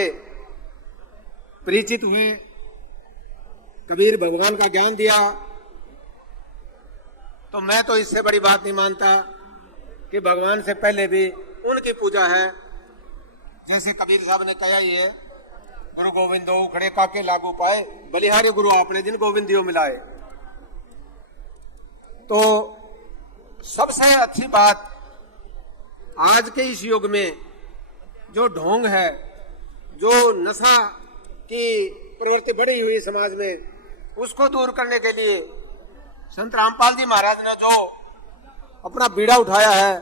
परिचित हुए, कबीर भगवान का ज्ञान दिया। तो मैं तो इससे बड़ी बात नहीं मानता कि भगवान से पहले भी उनकी पूजा है। जैसे कबीर साहब ने कहा ही है, गुरु गोविंद हो खड़े काके लागू पाए, बलिहारी गुरु आपने जिन गोविंद दियो मिलाए। तो सबसे अच्छी बात आज के इस युग में जो ढोंग है, जो नशा की प्रवृत्ति बढ़ी हुई समाज में, उसको दूर करने के लिए संत रामपाल जी महाराज ने जो अपना बीड़ा उठाया है,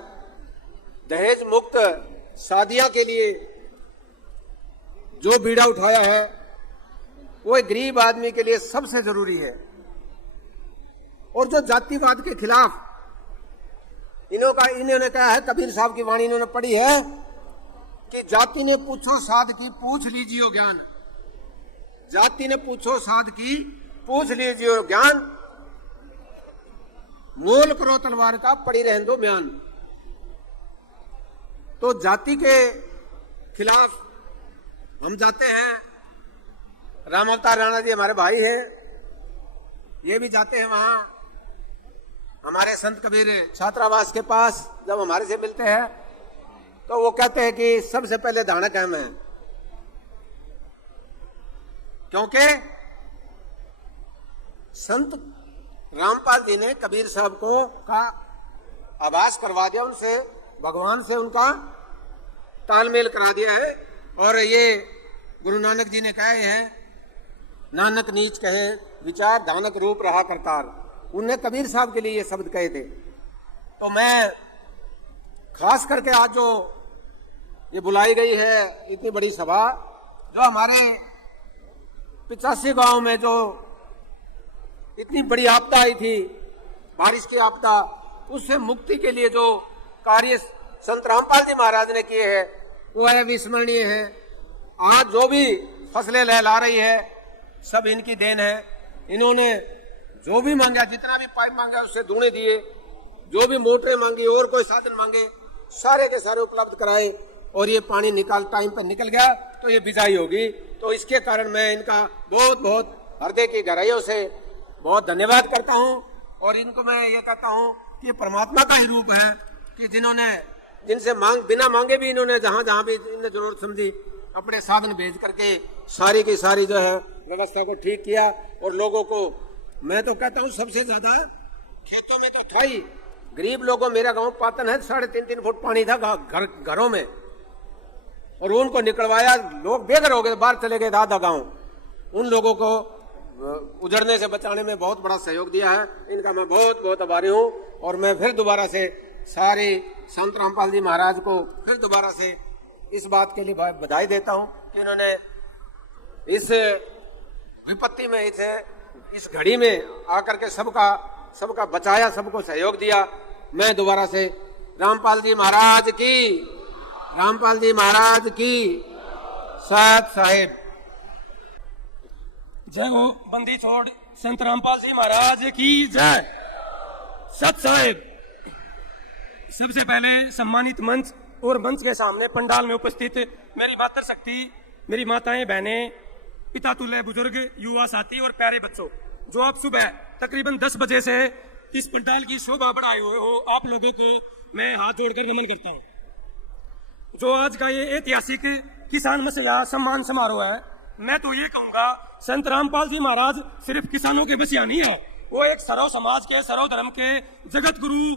दहेज मुक्त शादियां के लिए जो बीड़ा उठाया है, वो एक गरीब आदमी के लिए सबसे जरूरी है। और जो जातिवाद के खिलाफ इन्होंने कहा है, कबीर साहब की वाणी इन्होंने पढ़ी है कि जाति ने पूछो साध की पूछ लीजिए ज्ञान, जाति ने पूछो साध की पूछ लीजिए ज्ञान, मोल करो तलवार का पड़ी रहने दो म्यान। तो जाति के खिलाफ हम जाते हैं। राम अवतार राणा जी हमारे भाई हैं, ये भी जाते हैं वहां हमारे संत कबीर छात्रावास के पास। जब हमारे से मिलते हैं तो वो कहते हैं कि सबसे पहले धानक हम हैं, क्योंकि संत रामपाल जी ने कबीर साहब को का आभास करवा दिया, उनसे भगवान से उनका तालमेल करा दिया है। और ये गुरु नानक जी ने कहे हैं, नानक नीच कहे विचार धानक रूप रहा करतार। उनने कबीर साहब के लिए ये शब्द कहे थे। तो मैं खास करके आज जो ये बुलाई गई है इतनी बड़ी सभा, जो हमारे 85 गांव में जो इतनी बड़ी आपदा आई थी, बारिश की आपदा, उससे मुक्ति के लिए जो कार्य संत रामपाल जी महाराज ने किए हैं वो है विस्मरणीय है। आज जो भी फसलें लहला रही है सब इनकी देन है। इन्होंने जो भी मांगा, जितना भी पाइप मांगा उससे दूने दिए, जो भी मोटरें मांगी और कोई साधन मांगे सारे के सारे उपलब्ध कराए, और ये पानी निकाल टाइम पर निकल गया तो ये बिजाई होगी। तो इसके कारण मैं इनका बहुत बहुत हृदय की गहराइयों से बहुत धन्यवाद करता हूँ। और इनको मैं ये कहता हूँ कि ये परमात्मा का ही रूप है कि जिनसे बिना मांगे भी इन्होंने जहाँ जहाँ भी इन्हें जरूरत समझी अपने साधन भेज करके सारी की सारी जो है व्यवस्था को ठीक किया। और लोगों को मैं तो कहता हूँ सबसे ज्यादा खेतों में तो था ही, गरीब लोगों, मेरा गांव पातन है, 3.5 फुट पानी था घरों में, और उनको निकलवाया। लोग बेघर हो गए, बाहर चले गए आधा गांव। उन लोगों को उजड़ने से बचाने में बहुत बड़ा सहयोग दिया है। इनका मैं बहुत बहुत आभारी हूँ। और मैं फिर दोबारा से सारे संत रामपाल जी महाराज को फिर दोबारा से इस बात के लिए बधाई देता हूँ कि उन्होंने इस विपत्ति में, इस घड़ी में आकर के सबका बचाया, सबको सहयोग दिया। मैं दोबारा से रामपाल जी महाराज की सत साहिब। जय हो बंदी छोड़ संत रामपाल जी महाराज की जय। सत साहिब। सबसे पहले सम्मानित मंच और मंच के सामने पंडाल में उपस्थित मेरी मातृशक्ति, मेरी माताएं, बहनें, पिता तुल्य बुजुर्ग, युवा साथी और प्यारे बच्चों, जो आप सुबह तकरीबन 10 बजे से इस पंडाल की शोभा बढ़ाए हुए हो, आप लोगों को मैं हाथ जोड़कर नमन करता हूं। जो आज का ये ऐतिहासिक किसान मसीहा सम्मान समारोह है, मैं तो ये कहूंगा संत रामपाल जी महाराज सिर्फ किसानों के मसीहा नहीं है, वो एक सर्व समाज के, सर्व धर्म के जगत गुरु,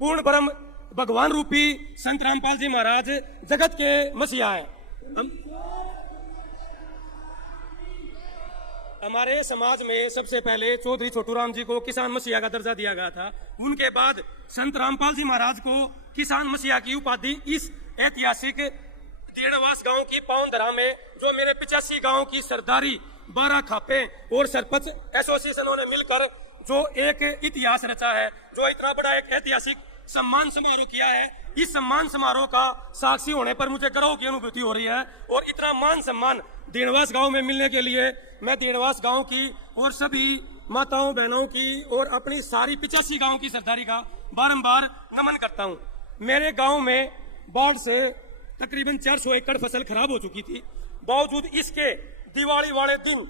पूर्ण ब्रह्म भगवान रूपी संत रामपाल जी महाराज जगत के मसीहा हैं। हमारे समाज में सबसे पहले चौधरी छोटूराम जी को किसान मसीहा का दर्जा दिया गया था। उनके बाद संत रामपाल जी महाराज को किसान मसीहा की उपाधि इस ऐतिहासिक डेढ़वास गांव की पावन धरा में, जो मेरे 85 गांव की सरदारी, 12 खापे और सरपंच एसोसिएशनों ने मिलकर जो एक इतिहास रचा है, जो इतना बड़ा एक ऐतिहासिक सम्मान समारोह किया है, इस सम्मान समारोह का साक्षी होने पर मुझे गर्व की अनुभूति हो रही है। और इतना मान सम्मान डेढ़वास गांव में मिलने के लिए मैं डेढ़वास गांव की और सभी माताओं, बहनों की और अपनी सारी 85 गांव की सरदारी का बारंबार नमन करता हूं। मेरे गांव में बाढ़ से तकरीबन 400 एकड़ फसल खराब हो चुकी थी। बावजूद इसके दिवाली वाले दिन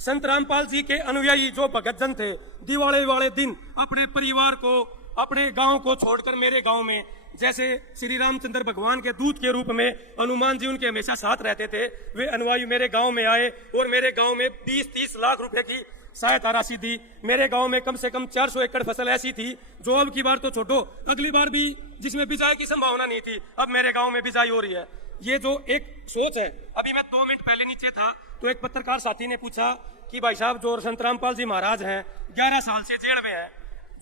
संत रामपाल जी के अनुयायी जो भगत जन थे, दिवाली वाले दिन अपने परिवार को, अपने गांव को छोड़कर मेरे गांव में, जैसे श्री रामचंद्र भगवान के दूत के रूप में हनुमान जी उनके हमेशा साथ रहते थे, वे अनुयायी मेरे गांव में आए और मेरे गांव में 20-30 लाख रुपए की सहायता राशि दी। मेरे गांव में कम से कम 400 एकड़ फसल ऐसी थी जो अब की बार तो छोड़ो, अगली बार भी जिसमें बिजाई की संभावना नहीं थी, अब मेरे गांव में बिजाई हो रही है। ये जो एक सोच है, अभी मैं 2 मिनट पहले नीचे था तो एक पत्रकार साथी ने पूछा कि भाई साहब, जो संत रामपाल जी महाराज हैं 11 साल से जेल में है,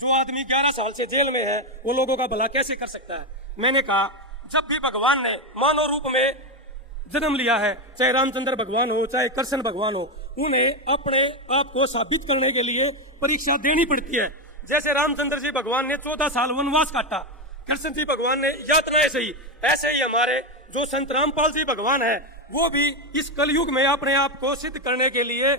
जो आदमी 11 साल से जेल में है वो लोगों का भला कैसे कर सकता है? मैंने कहा, जब भी भगवान ने मानव रूप में जन्म लिया है, चाहे रामचंद्र भगवान हो, चाहे कृष्ण भगवान हो, उन्हें अपने आप को साबित करने के लिए परीक्षा देनी पड़ती है। जैसे रामचंद्र जी भगवान ने 14 साल वनवास काटा, कृष्ण जी भगवान ने यातनाएं सही, ऐसे ही हमारे जो संत रामपाल जी भगवान है वो भी इस कलयुग में अपने आप को सिद्ध करने के लिए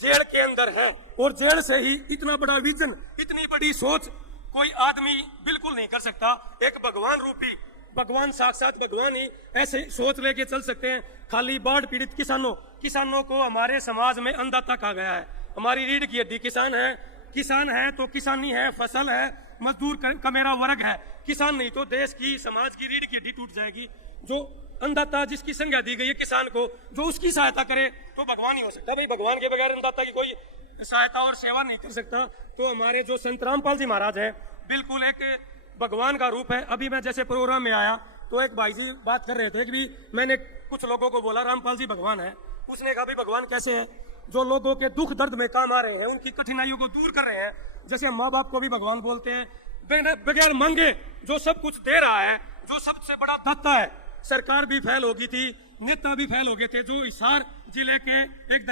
जेल के अंदर है। और जेल से ही इतना बड़ा विजन, इतनी बड़ी सोच कोई आदमी बिल्कुल नहीं कर सकता। एक भगवान रूपी, भगवान साक्षात भगवान ही ऐसे सोच लेके चल सकते हैं। खाली बाढ़ पीड़ित किसानों को हमारे समाज में अन्नदाता कहा गया है। हमारी रीढ़ की हड्डी किसान है तो किसानी है, फसल है, मजदूर का मेरा वर्ग है। किसान नहीं तो देश की, समाज की रीढ़ की हड्डी टूट जाएगी। जो अन्नदाता जिसकी संज्ञा दी गई है किसान को, जो उसकी सहायता करे तो भगवान ही हो सकता। भाई भगवान के बगैर अन्नदाता की कोई सहायता और सेवा नहीं कर सकता। तो हमारे जो संत रामपाल जी महाराज है बिल्कुल एक भगवान का रूप है। अभी मैं जैसे प्रोग्राम में आया तो एक भाई जी बात कर रहे थे कि मैंने कुछ लोगों को बोला रामपाल जी भगवान है। उसने कहा भी भगवान कैसे है? जो लोगों के दुख दर्द में काम आ रहे हैं, उनकी कठिनाइयों को दूर कर रहे हैं। जैसे माँ बाप को भी भगवान बोलते हैं, बगैर मांगे जो सब कुछ दे रहा है, जो सबसे बड़ा दाता है। सरकार भी फेल हो गई थी, नेता भी फेल हो गए थे। जो हिसार जिले के एक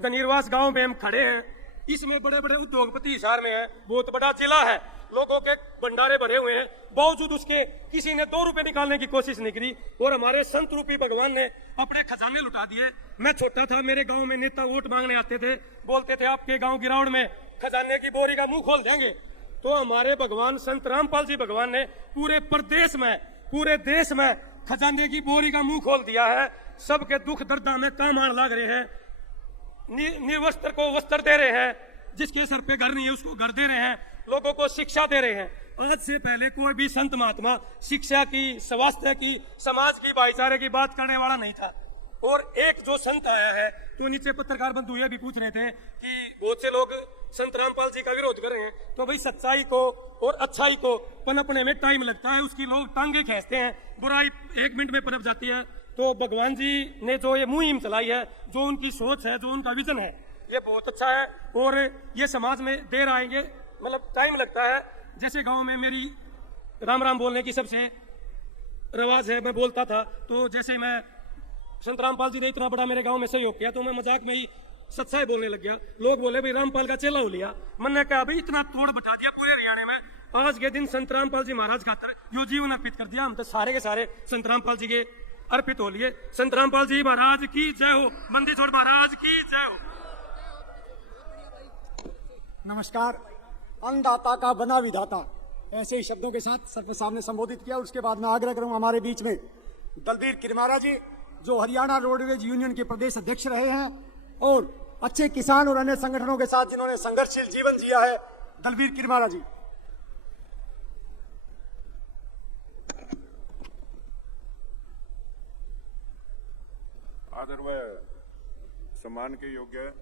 दनीरवास गांव में हम खड़े हैं, इसमें बड़े बड़े उद्योगपति हिसार में है, बहुत बड़ा जिला है, लोगों के भंडारे भरे हुए हैं, बावजूद उसके किसी ने 2 रुपए निकालने की कोशिश नहीं करी। और हमारे संत रूपी भगवान ने अपने खजाने लुटा दिए। मैं छोटा था, मेरे गांव में नेता वोट मांगने आते थे, बोलते थे आपके गांव गिरावड़ में खजाने की बोरी का मुंह खोल देंगे। तो हमारे भगवान संत रामपाल जी भगवान ने पूरे प्रदेश में, पूरे देश में खजाने की बोरी का मुंह खोल दिया है। सबके दुख दर्द में काम आने लग रहे हैं, निर्वस्त्र को वस्त्र दे रहे हैं, जिसके सर पे घर नहीं है उसको घर दे रहे हैं, लोगों को शिक्षा दे रहे हैं। आज से पहले कोई भी संत महात्मा शिक्षा की, स्वास्थ्य की, समाज की, भाईचारे की बात करने वाला नहीं था। और एक जो संत आया है, तो नीचे पत्रकार बंधु ये भी पूछ रहे थे कि बहुत से लोग संत रामपाल जी का विरोध कर रहे हैं। तो भाई सच्चाई को और अच्छाई को पनपने में टाइम लगता है, उसकी लोग टांगे खींचते हैं, बुराई 1 मिनट में पनप जाती है। तो भगवान जी ने जो ये मुहिम चलाई है, जो उनकी सोच है, जो उनका विजन है, ये बहुत अच्छा है। और ये समाज में देर आएंगे, मतलब टाइम लगता है। जैसे गांव में मेरी राम राम बोलने की सबसे रवाज है, मैं बोलता था। तो जैसे मैं संत रामपाल जी ने इतना बड़ा मेरे गांव में सहयोग किया, तो मैं मजाक में ही सच्चाई बोलने लग गया। लोग बोले भाई रामपाल का चेला हो लिया। मैंने कहा भाई इतना तोड़ बचा दिया पूरे हरियाणा में। आज के दिन संत रामपाल जी महाराज खातर जो जीवन अर्पित कर दिया, हम तो सारे के सारे संत रामपाल जी के अर्पित हो लिए। संत रामपाल जी महाराज की जय हो, मंदिर छोड़ महाराज की जय हो। नमस्कार। अन्नदाता का बना विधाता, ऐसे ही शब्दों के साथ सर्व सामने संबोधित किया। उसके बाद मैं आग्रह करूंगा हमारे बीच में दलबीर किरमारा जी, जो हरियाणा रोडवेज यूनियन के प्रदेश अध्यक्ष रहे हैं और अच्छे किसान और अन्य संगठनों के साथ जिन्होंने संघर्षशील जीवन जिया है, दलबीर किरमारा जी। आदर व सम्मान के योग्य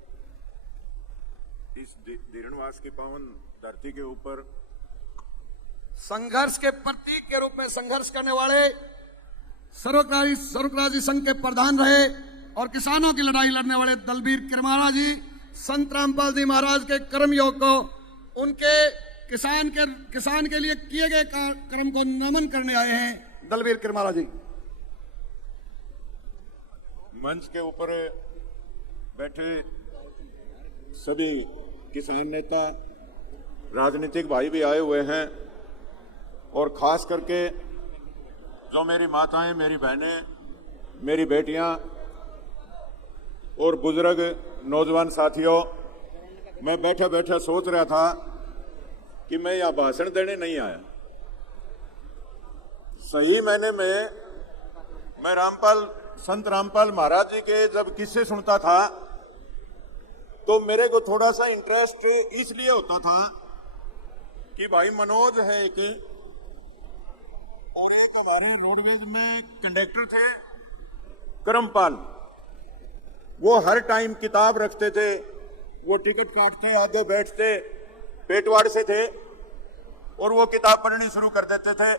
इस दीर्णवास की पावन धरती के ऊपर संघर्ष के प्रतीक के रूप में संघर्ष करने वाले सर्वक्रांति संघ के प्रधान रहे और किसानों की लड़ाई लड़ने वाले दलबीर किरमारा जी, संत रामपाल जी महाराज के कर्मयोग को, उनके किसान के लिए किए गए कर्म को नमन करने आए हैं। दलबीर किरमारा जी। मंच के ऊपर बैठे सभी किसान नेता, राजनीतिक भाई भी आए हुए हैं और खास करके जो मेरी माताएं, मेरी बहनें, मेरी बेटियां और बुजुर्ग नौजवान साथियों, मैं बैठा बैठा सोच रहा था कि मैं यहां भाषण देने नहीं आया। सही मायने में मैं संत रामपाल महाराज जी के जब किस्से सुनता था तो मेरे को थोड़ा सा इंटरेस्ट इसलिए होता था कि भाई मनोज है एक, और एक हमारे रोडवेज में कंडक्टर थे करमपाल, वो हर टाइम किताब रखते थे, वो टिकट काटते, आगे बैठते, पेटवाड़ से थे और वो किताब पढ़नी शुरू कर देते थे।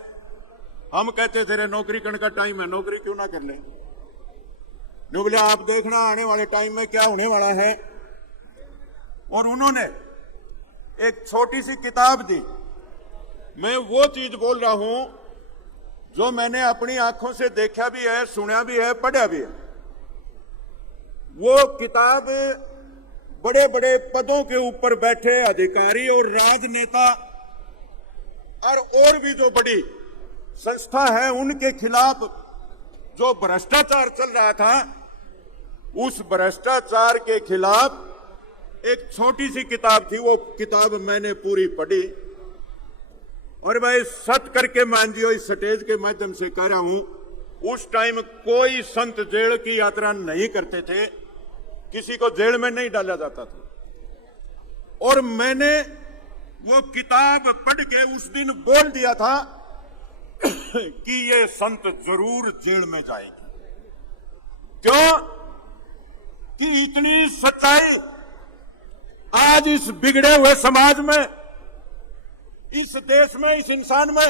हम कहते थे रे नौकरी करने का टाइम है, नौकरी क्यों ना कर ले। बोले आप देखना आने वाले टाइम में क्या होने वाला है। और उन्होंने एक छोटी सी किताब दी। मैं वो चीज बोल रहा हूं जो मैंने अपनी आंखों से देखा भी है, सुना भी है, पढ़ा भी है। वो किताब बड़े बड़े पदों के ऊपर बैठे अधिकारी और राजनेता और भी जो बड़ी संस्था है उनके खिलाफ जो भ्रष्टाचार चल रहा था, उस भ्रष्टाचार के खिलाफ एक छोटी सी किताब थी। वो किताब मैंने पूरी पढ़ी और मैं सत करके मान जियो इस स्टेज के माध्यम से कह रहा हूं, उस टाइम कोई संत जेल की यात्रा नहीं करते थे, किसी को जेल में नहीं डाला जाता था। और मैंने वो किताब पढ़ के उस दिन बोल दिया था कि ये संत जरूर जेल में जाएगी। क्यों? कि इतनी सच्चाई आज इस बिगड़े हुए समाज में, इस देश में, इस इंसान में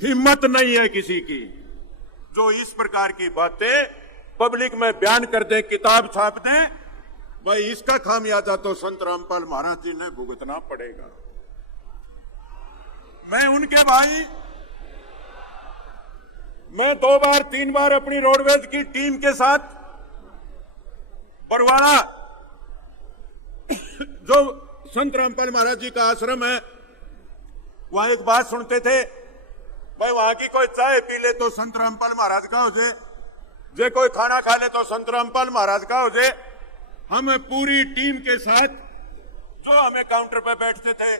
हिम्मत नहीं है किसी की जो इस प्रकार की बातें पब्लिक में बयान कर दे, किताब छाप दे। भाई इसका खामियाजा तो संत रामपाल महाराज जी ने भुगतना पड़ेगा। मैं उनके भाई, मैं 2 बार 3 बार अपनी रोडवेज की टीम के साथ बरवाड़ा जो संत रामपाल महाराज जी का आश्रम है, वहां एक बात सुनते थे, भाई वहां की कोई चाय पी ले तो संत रामपाल महाराज का हो जाए, जे कोई खाना खा ले तो संत रामपाल महाराज का हो जाए। हम पूरी टीम के साथ जो हमें काउंटर पे बैठते थे,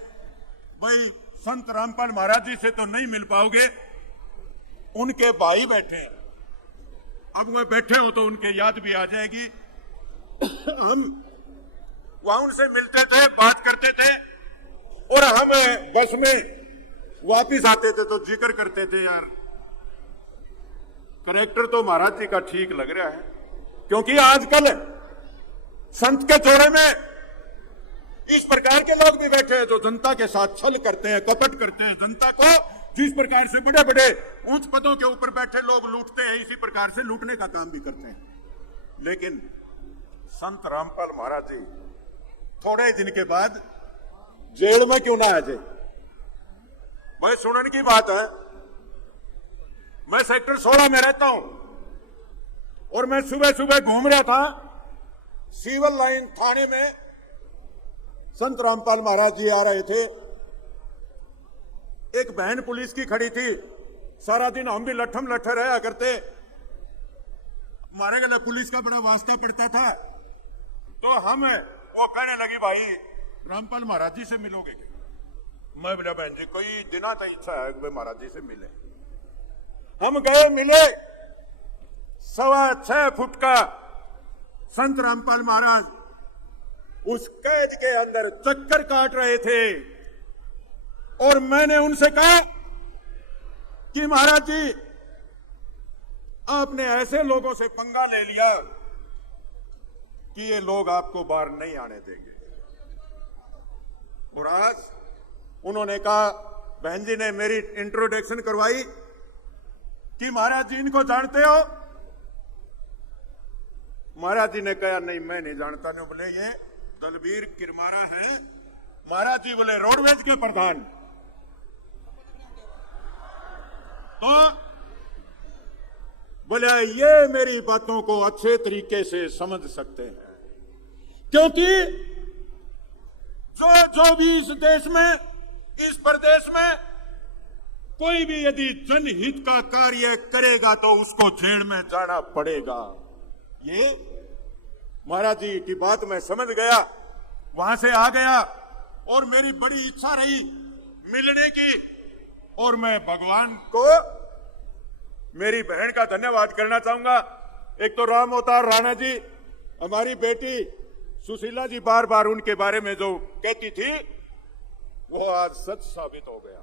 भाई संत रामपाल महाराज जी से तो नहीं मिल पाओगे, उनके भाई बैठे हैं, अब मैं बैठे हूं तो उनके याद भी आ जाएगी। हम वहां उनसे मिलते थे, बात करते थे और हम बस में वापिस आते थे तो जिक्र करते थे, यार करेक्टर तो महाराज जी का ठीक लग रहा है। क्योंकि आजकल संत के चौड़े में इस प्रकार के लोग भी बैठे हैं जो जनता के साथ छल करते हैं, कपट करते हैं। जनता को जिस प्रकार से बड़े बड़े उच्च पदों के ऊपर बैठे लोग लूटते हैं, इसी प्रकार से लूटने का काम भी करते हैं। लेकिन संत रामपाल महाराज जी थोड़े दिन के बाद जेल में क्यों ना आ जाए? भाई सुनने की बात है, मैं सेक्टर 16 में रहता हूं और मैं सुबह सुबह घूम रहा था सिविल लाइन थाने में, संत रामपाल महाराज जी आ रहे थे, एक बहन पुलिस की खड़ी थी। सारा दिन हम भी लट्ठम लट्ठे रहा करते, हमारे गले पुलिस का बड़ा वास्ता पड़ता था, तो हम वो कहने लगी, भाई रामपाल महाराज जी से मिलोगे क्या? मैं बोला, बहन जी कोई दिना तो इच्छा है कि महाराज जी से मिले। हम गए, मिले। 6.25 फुट का संत रामपाल महाराज उस कैद के अंदर चक्कर काट रहे थे और मैंने उनसे कहा कि महाराज जी आपने ऐसे लोगों से पंगा ले लिया कि ये लोग आपको बाहर नहीं आने देंगे। और आज उन्होंने कहा, बहन जी ने मेरी इंट्रोडक्शन करवाई कि महाराज जी इनको जानते हो? महाराज जी ने कहा, नहीं मैं नहीं जानता। नहीं, बोले ये दलबीर किरमारा है। महाराज जी बोले रोडवेज के प्रधान। तो बोले ये मेरी बातों को अच्छे तरीके से समझ सकते हैं, क्योंकि जो भी इस देश में, इस प्रदेश में कोई भी यदि जनहित का कार्य करेगा तो उसको जेल में जाना पड़ेगा। ये महाराज जी की बात मैं समझ गया, वहां से आ गया और मेरी बड़ी इच्छा रही मिलने की। और मैं भगवान को, मेरी बहन का धन्यवाद करना चाहूंगा। एक तो राम अवतार राणा जी, हमारी बेटी सुशीला जी बार बार उनके बारे में जो कहती थी वो आज सच साबित हो गया।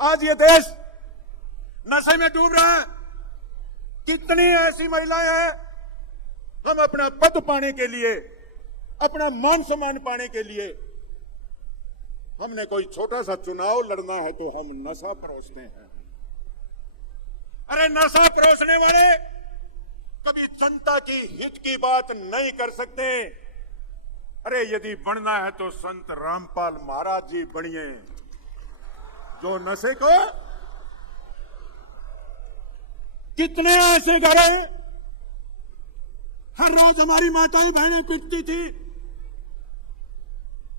आज ये देश नशे में डूब रहा है। कितनी ऐसी महिलाएं हैं, हम अपना पद पाने के लिए, अपना मान सम्मान पाने के लिए, हमने कोई छोटा सा चुनाव लड़ना है तो हम नशा परोसते हैं। अरे नशा परोसने वाले कभी जनता की हित की बात नहीं कर सकते। अरे यदि बनना है तो संत रामपाल महाराज जी बनिए, जो नशे को, कितने ऐसे घर हैं हर रोज हमारी माताएं बहनें पिटती थी,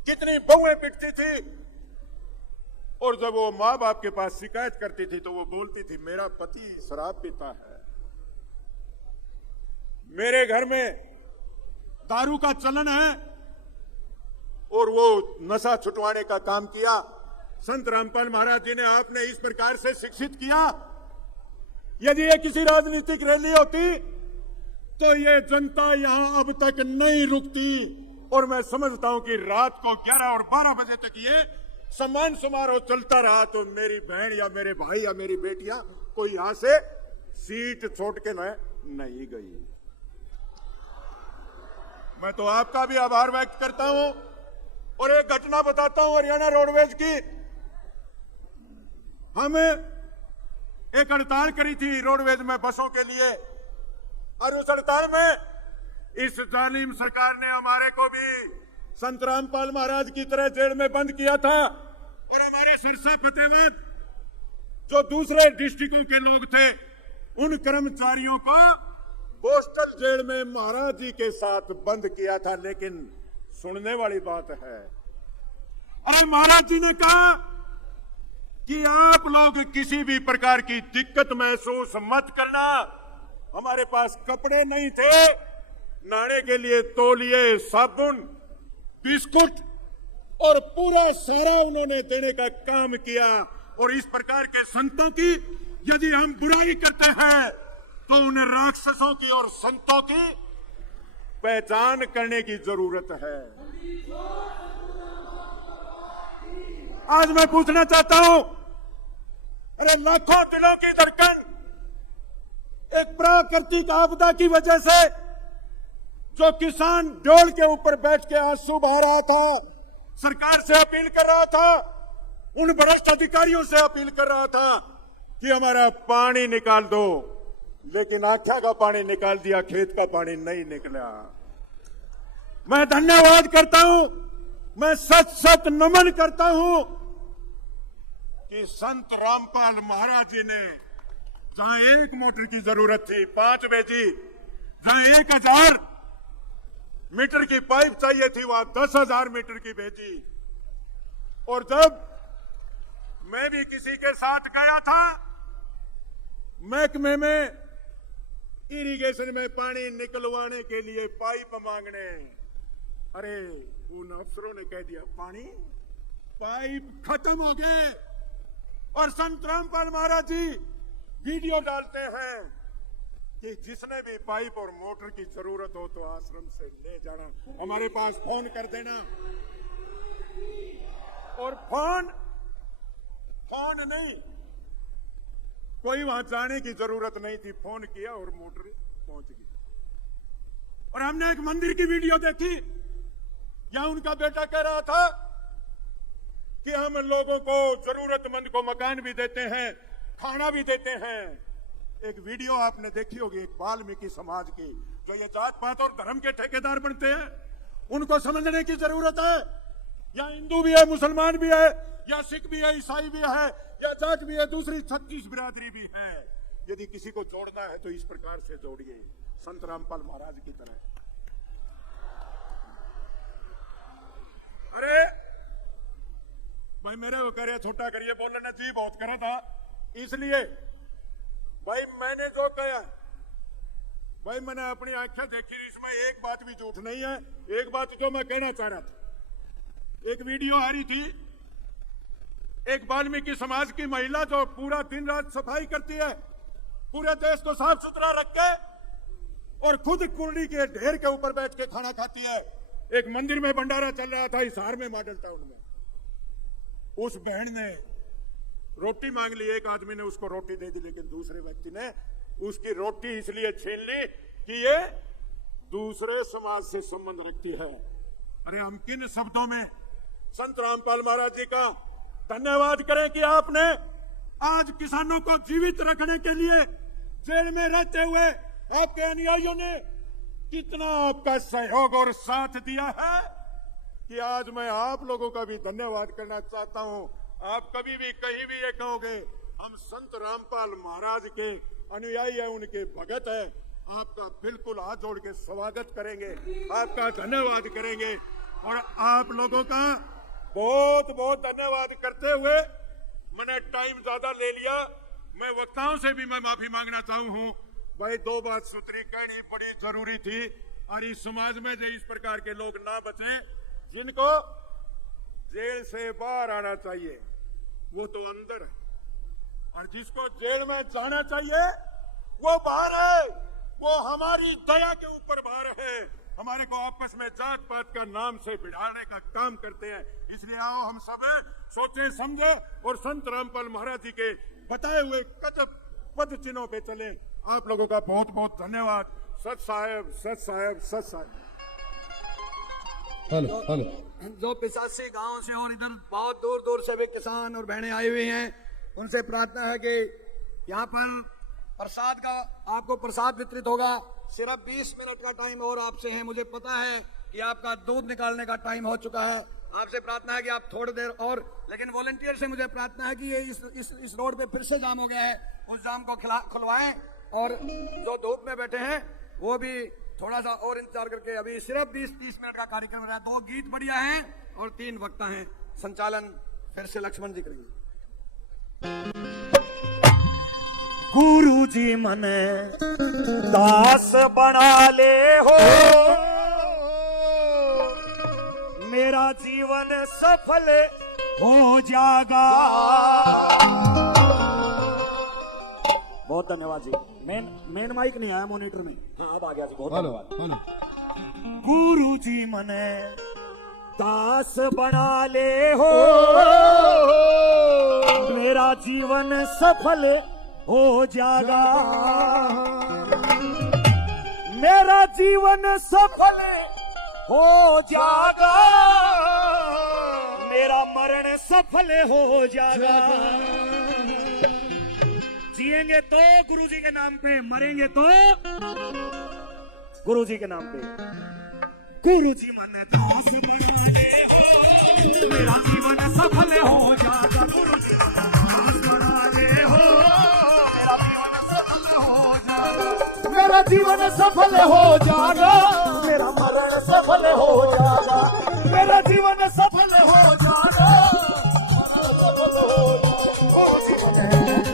कितनी बहुएं पिटती थी, और जब वो माँ बाप के पास शिकायत करती थी तो वो बोलती थी मेरा पति शराब पीता है, मेरे घर में दारू का चलन है, और वो नशा छुटवाने का काम किया। संत रामपाल महाराज जी ने आपने इस प्रकार से शिक्षित किया। यदि ये किसी राजनीतिक रैली होती तो ये जनता यहां अब तक नहीं रुकती, और मैं समझता हूं कि रात को 11 और 12 बजे तक ये सम्मान समारोह चलता रहा तो मेरी बहन या मेरे भाई या मेरी बेटियां कोई यहां से सीट छोड़ के नहीं गई। मैं तो आपका भी आभार व्यक्त करता हूं, और एक घटना बताता हूं हरियाणा रोडवेज की। हम एक हड़ताल करी थी रोडवेज में बसों के लिए, और उस हड़ताल में इस जालिम सरकार ने हमारे को भी संत रामपाल महाराज की तरह जेल में बंद किया था, और हमारे सिरसा फतेहबाद जो दूसरे डिस्ट्रिक्टों के लोग थे उन कर्मचारियों को बोस्टल जेल में महाराज जी के साथ बंद किया था। लेकिन सुनने वाली बात है, अरे महाराज जी ने कहा कि आप लोग किसी भी प्रकार की दिक्कत महसूस मत करना, हमारे पास कपड़े नहीं थे, नहाने के लिए तौलिए, साबुन, बिस्कुट और पूरा सारा उन्होंने देने का काम किया। और इस प्रकार के संतों की यदि हम बुराई करते हैं तो उन्हें राक्षसों की और संतों की पहचान करने की जरूरत है। आज मैं पूछना चाहता हूं, अरे लाखों दिलों की धड़कन एक प्राकृतिक आपदा की वजह से जो किसान डोल के ऊपर बैठ के आंसू बहा रहा था, सरकार से अपील कर रहा था, उन भ्रष्ट अधिकारियों से अपील कर रहा था कि हमारा पानी निकाल दो, लेकिन आख्या का पानी निकाल दिया, खेत का पानी नहीं निकला। मैं धन्यवाद करता हूं, मैं सच सच नमन करता हूं कि संत रामपाल महाराज जी ने जहां एक मोटर की जरूरत थी 5 भेजी, जहां 1000 मीटर की पाइप चाहिए थी वहां 10,000 मीटर की भेजी। और जब मैं भी किसी के साथ गया था महकमे में इरिगेशन में पानी निकलवाने के लिए पाइप मांगने, अरे उन अफसरों ने कह दिया पाइप खत्म हो गए। और संत रामपाल महाराज जी वीडियो डालते हैं कि जिसने भी पाइप और मोटर की जरूरत हो तो आश्रम से ले जाना, हमारे पास फोन कर देना। और फोन नहीं, कोई वहां जाने की जरूरत नहीं थी, फोन किया और मोटर पहुंच गई। और हमने एक मंदिर की वीडियो देखी, यहां उनका बेटा कह रहा था कि हम लोगों को जरूरतमंद को मकान भी देते हैं, खाना भी देते हैं। एक वीडियो आपने देखी होगी वाल्मीकि समाज की, जो ये जात पात और धर्म के ठेकेदार बनते हैं, उनको समझने की जरूरत है। या हिंदू भी है, मुसलमान भी है, या सिख भी है, ईसाई भी है, या जाट भी है, दूसरी 36 बिरादरी भी है। यदि किसी को जोड़ना है तो इस प्रकार से जोड़िए, संत रामपाल महाराज की तरह। अरे भाई मेरे को करिए छोटा करिए बोलने जी बहुत करा था, इसलिए भाई मैंने जो कहा, भाई मैंने अपनी आंखें देखी, इसमें एक बात भी झूठ नहीं है। एक बात जो मैं कहना चाह रहा था, एक वीडियो आ रही थी, एक वाल्मीकि समाज की महिला जो पूरा दिन रात सफाई करती है, पूरे देश को साफ सुथरा रख के, और खुद कुर्ली के ढेर के ऊपर बैठ के खाना खाती है। एक मंदिर में भंडारा चल रहा था हिसार में, मॉडल टाउन में, उस बहन ने रोटी मांग ली, एक आदमी ने उसको रोटी दे दी, लेकिन दूसरे व्यक्ति ने उसकी रोटी इसलिए छीन ली कि ये दूसरे समाज से संबंध रखती है। अरे हम किन शब्दों में संत रामपाल महाराज जी का धन्यवाद करें कि आपने आज किसानों को जीवित रखने के लिए जेल में रहते हुए आपके अनुयायियों ने कितना आपका सहयोग और साथ दिया है कि आज मैं आप लोगों का भी धन्यवाद करना चाहता हूं। आप कभी भी कहीं भी ये कहोगे हम संत रामपाल महाराज के अनुयायी हैं, उनके भगत हैं, आपका बिल्कुल हाथ जोड़ के स्वागत करेंगे, आपका धन्यवाद करेंगे। और आप लोगों का बहुत बहुत धन्यवाद करते हुए मैंने टाइम ज्यादा ले लिया। मैं वक्ताओं से भी मैं माफी मांगना चाहूँ हूँ। भाई 2 बात सूत्री कहनी बड़ी जरूरी थी। और इस समाज में जो इस प्रकार के लोग ना बचे, जिनको जेल से बाहर आना चाहिए वो तो अंदर है, और जिसको जेल में जाना चाहिए वो बाहर है। वो हमारी दया के ऊपर बाहर है, हमारे को आपस में जात पात का नाम से बिठाने का काम करते हैं। इसलिए आओ हम सब सोचे समझे और संत रामपाल महाराज जी के बताए हुए कदम पद चिन्हों पे चले। आप लोगों का बहुत बहुत धन्यवाद। सत साहेब, सत साहेब, सत साहेब। Hello hello. जो 85 गांव से और इधर बहुत दूर दूर से भी किसान और बहनें आई हुई हैं, उनसे प्रार्थना है कि यहाँ पर प्रसाद का आपको प्रसाद वितरित होगा। सिर्फ 20 मिनट का टाइम और आपसे है। मुझे पता है कि आपका दूध निकालने का टाइम हो चुका है। आपसे प्रार्थना है कि आप थोड़ी देर और, लेकिन वॉलंटियर से मुझे प्रार्थना है कि ये इस रोड पे फिर से जाम हो गया है, उस जाम को खुलवाएं। और जो धूप में बैठे हैं वो भी थोड़ा सा और इंतजार करके, अभी सिर्फ 20-30 मिनट का कार्यक्रम रहा। 2 गीत बढ़िया हैं और 3 वक्ता हैं। संचालन फिर से लक्ष्मण जी करेंगे। गुरु जी मने दास बना ले हो, मेरा जीवन सफल हो जाएगा। बहुत धन्यवाद जी। मेन माइक नहीं आया मॉनिटर में। हाँ अब आ गया जी, बहुत धन्यवाद। गुरु जी मने दास बना ले हो, मेरा जीवन सफल हो जाएगा। मेरा जीवन सफल हो जाएगा, मेरा मरण सफल हो जाएगा। जिएंगे तो गुरु जी के नाम पे, मरेंगे तो गुरु जी के नाम पे। गुरु जी मन दास बना ले हो, मेरा जीवन सफल हो जाएगा। गुरु जी मन दास बना ले हो, मेरा जीवन सफल हो जाएगा। मेरा मरण सफल हो जाएगा, मेरा जीवन सफल हो जाएगा।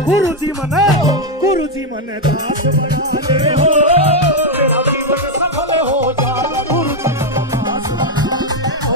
गुरु जी मन दास बना ले हो, मेरा जीवन सफल हो जाएगा। गुरु जी मन दास बना ले हो।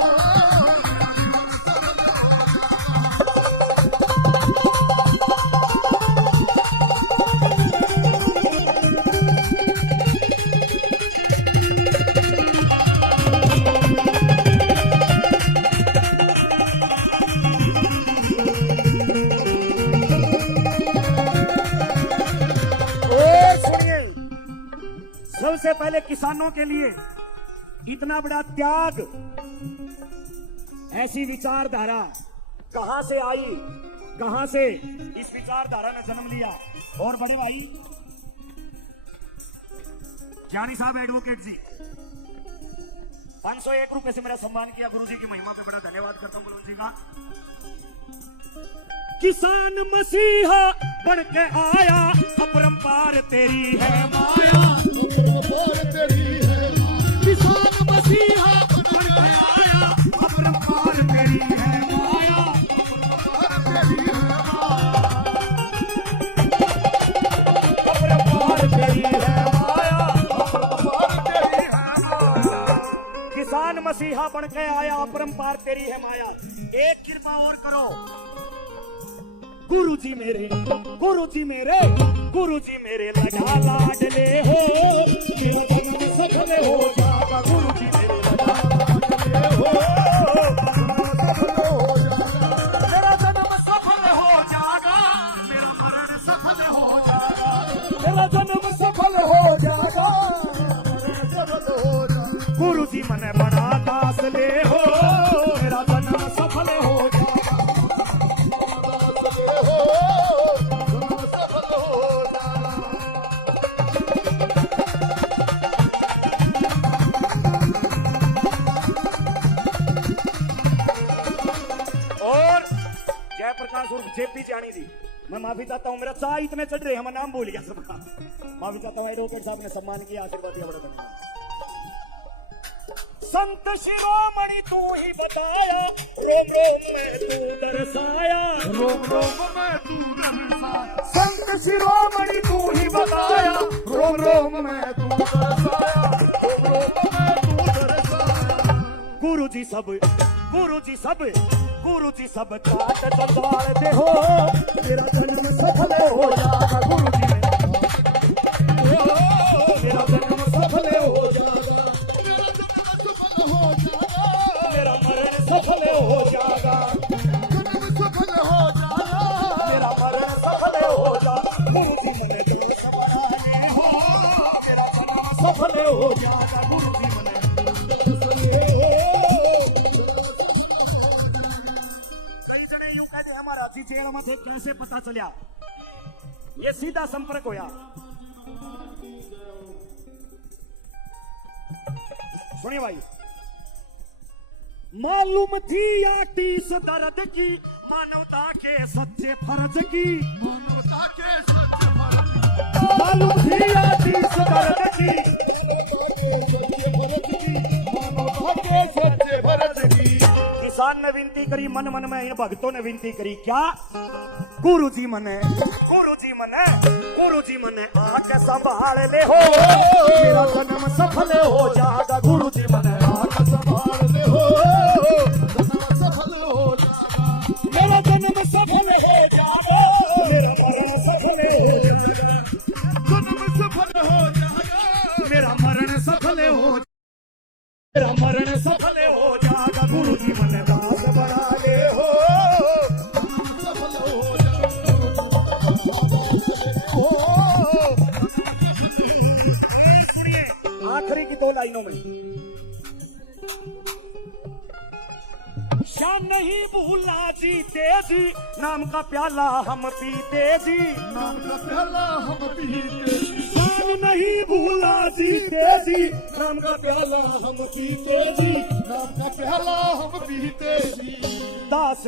सबसे पहले किसानों के लिए इतना बड़ा त्याग, ऐसी विचारधारा कहां से आई, कहां से इस विचारधारा ने जन्म लिया। और बड़े भाई ज्ञानी साहब एडवोकेट जी 501 रुपए से मेरा सम्मान किया। गुरु जी की महिमा पे बड़ा धन्यवाद करता हूँ गुरु जी का। किसान मसीहा बन के आया, अपरंपार तेरी है माया। किसान मसीहा बन के आया, अपरंपार तेरी है माया। अपरंपार तेरी है माया, अपरंपार तेरी है माया। किसान मसीहा बन के आया, अपरंपार तेरी है माया। एक कृपा और करो गुरु जी मेरे, गुरु जी मेरे, गुरु जी मेरे लगा लाडले हो, मेरा जन्म सफल हो जाएगा। गुरु जी मेरे लगा लाडले हो, मेरा जन्म सफल हो जाएगा। मेरा मरण सफल हो जाएगा, मेरा जन्म सफल हो जाएगा। गुरु जी मने बड़ा दास ले हो, मेरा जन्म सफल हो जाएगा। जेपी जानी जी मैं माफी चाहता हूँ, मेरा चाह इतने चढ़ रहे हैं, मैं नाम भूल गया सबका। माफी चाहता हूँ, एडवोकेट साहब ने सम्मान किया, आशीर्वाद दिया, बड़ा धन्यवाद। संत शिरोमणि तू ही बताया, रोम रोम में तू दर्शाया, रोम रोम में तू दर्शाया। संत शिरोमणि तू ही बताया, रोम रोम में तू दर्शाया, रोम रोम में तू दर्शाया। गुरु जी सब काट संभाल दे हो, मेरा जन्म सफल हो जाएगा गुरु जी में, मेरा जन्म सफल हो जाएगा, मेरा मरण सफल हो जाएगा, मेरा मरण सफल हो जाएगा गुरु जी मने जो समाने हो, मेरा जन्म सफल हो जाएगा गुरु जी मने। हमारा जी जेल में थे, कैसे पता चला? ये सीधा संपर्क होया। सुनिए भाई, मालूम थी आटीस दर्द की, मानवता के सच्चे फर्ज की, मानवता के सच्चे फर्ज, मालूम थी आटीस दर्द की, मानवता के सच्चे फर्ज की। किसान ने विनती करी, मन मन में इन भक्तों ने विनती करी, क्या? गुरु जी मने आके संभाल ले हो, मेरा जन्म सफल हो जाएगा गुरु जी मने आके संभाल ले हो, सफल हो जाएगा, मेरा जन्म सफल हो जाएगा, मेरा मरण सफल हो जाएगा, जन्म सफल हो जाएगा, मेरा मरण सफल हो, मेरा मरण सफल हो जाएगा गुरु जी मने दास बना ले हो, सफल हो जाएगा। सुनिए आखिरी की 2 लाइनों में, शान नहीं भूला जीते जी, नाम का प्याला हम पीते जी, नाम का प्याला हम पीते जी, शान नहीं भूला जीते जी, नाम का प्याला हम पीते जी, नाम का प्याला हम पीते जी। दास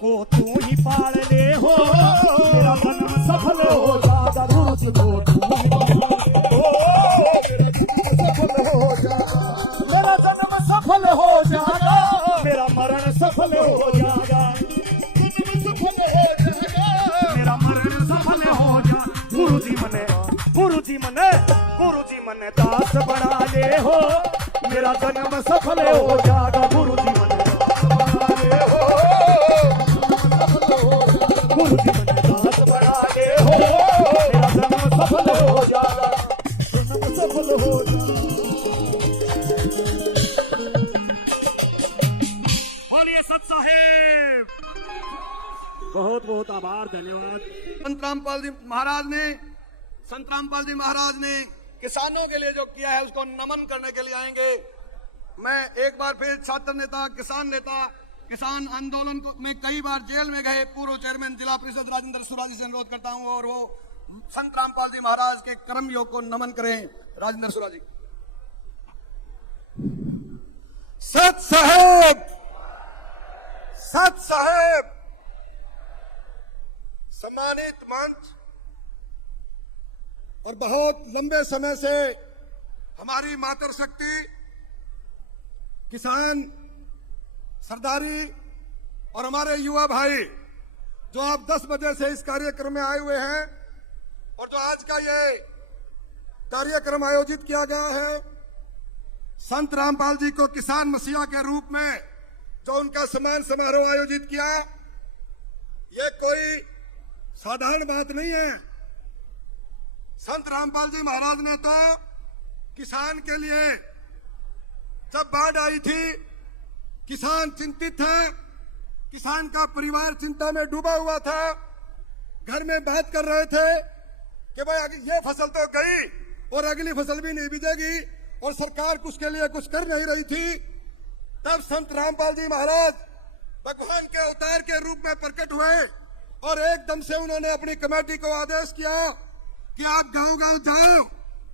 को तू ही पाल ले हो, मेरा जन्म सफल हो जाएगा गुरु जी को तू ही सफल हो जाएगा, मेरा जन्म सफल हो जाएगा, मेरा मरण सफल हो जाएगा, मेरा मरण सफल हो जाएगा गुरु जी मने दास बना ले हो, मेरा जन्म सफल हो जाएगा गुरु जी मने बना ले हो, गुरु जी मने दास बना ले हो, मेरा जन्म सफल हो जाएगा, जन्म सफल हो जाएगा। बोलिए सत साहेब, बहुत बहुत आभार, धन्यवाद। संत रामपाल जी महाराज ने किसानों के लिए जो किया है उसको नमन करने के लिए आएंगे। मैं एक बार फिर छात्र नेता, किसान आंदोलन में कई बार जेल में गए पूर्व चेयरमैन जिला परिषद राजेंद्र सुराजी से अनुरोध करता हूं और वो संत रामपाल जी महाराज के कर्म योग को नमन करें। राजेंद्र सुराजी। सत साहेब, सम्मानित मंच और बहुत लंबे समय से हमारी मातृशक्ति किसान सरदारी और हमारे युवा भाई जो आप 10 बजे से इस कार्यक्रम में आए हुए हैं और जो आज का ये कार्यक्रम आयोजित किया गया है, संत रामपाल जी को किसान मसीहा के रूप में जो उनका सम्मान समारोह आयोजित किया, ये कोई साधारण बात नहीं है। संत रामपाल जी महाराज ने तो किसान के लिए, जब बाढ़ आई थी किसान चिंतित था, किसान का परिवार चिंता में डूबा हुआ था, घर में बात कर रहे थे कि भाई ये फसल तो गई और अगली फसल भी नहीं बीजेगी और सरकार उसके लिए कुछ कर नहीं रही थी। तब संत रामपाल जी महाराज भगवान के अवतार के रूप में प्रकट हुए और एकदम से उन्होंने अपनी कमेटी को आदेश किया कि आप गांव-गांव जाओ,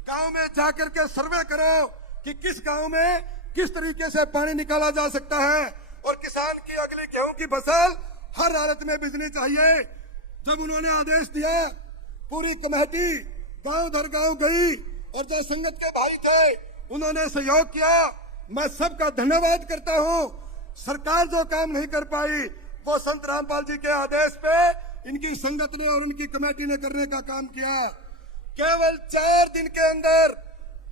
गांव में जाकर के सर्वे करो कि किस गांव में किस तरीके से पानी निकाला जा सकता है और किसान की अगली गेहूं की फसल हर हालत में बिजली चाहिए। जब उन्होंने आदेश दिया, पूरी कमेटी गांव दर गांव गई और जो संगत के भाई थे उन्होंने सहयोग किया। मैं सबका धन्यवाद करता हूं। सरकार जो काम नहीं कर पाई वो संत रामपाल जी के आदेश पे इनकी संगत ने और उनकी कमेटी ने करने का काम किया। केवल 4 दिन के अंदर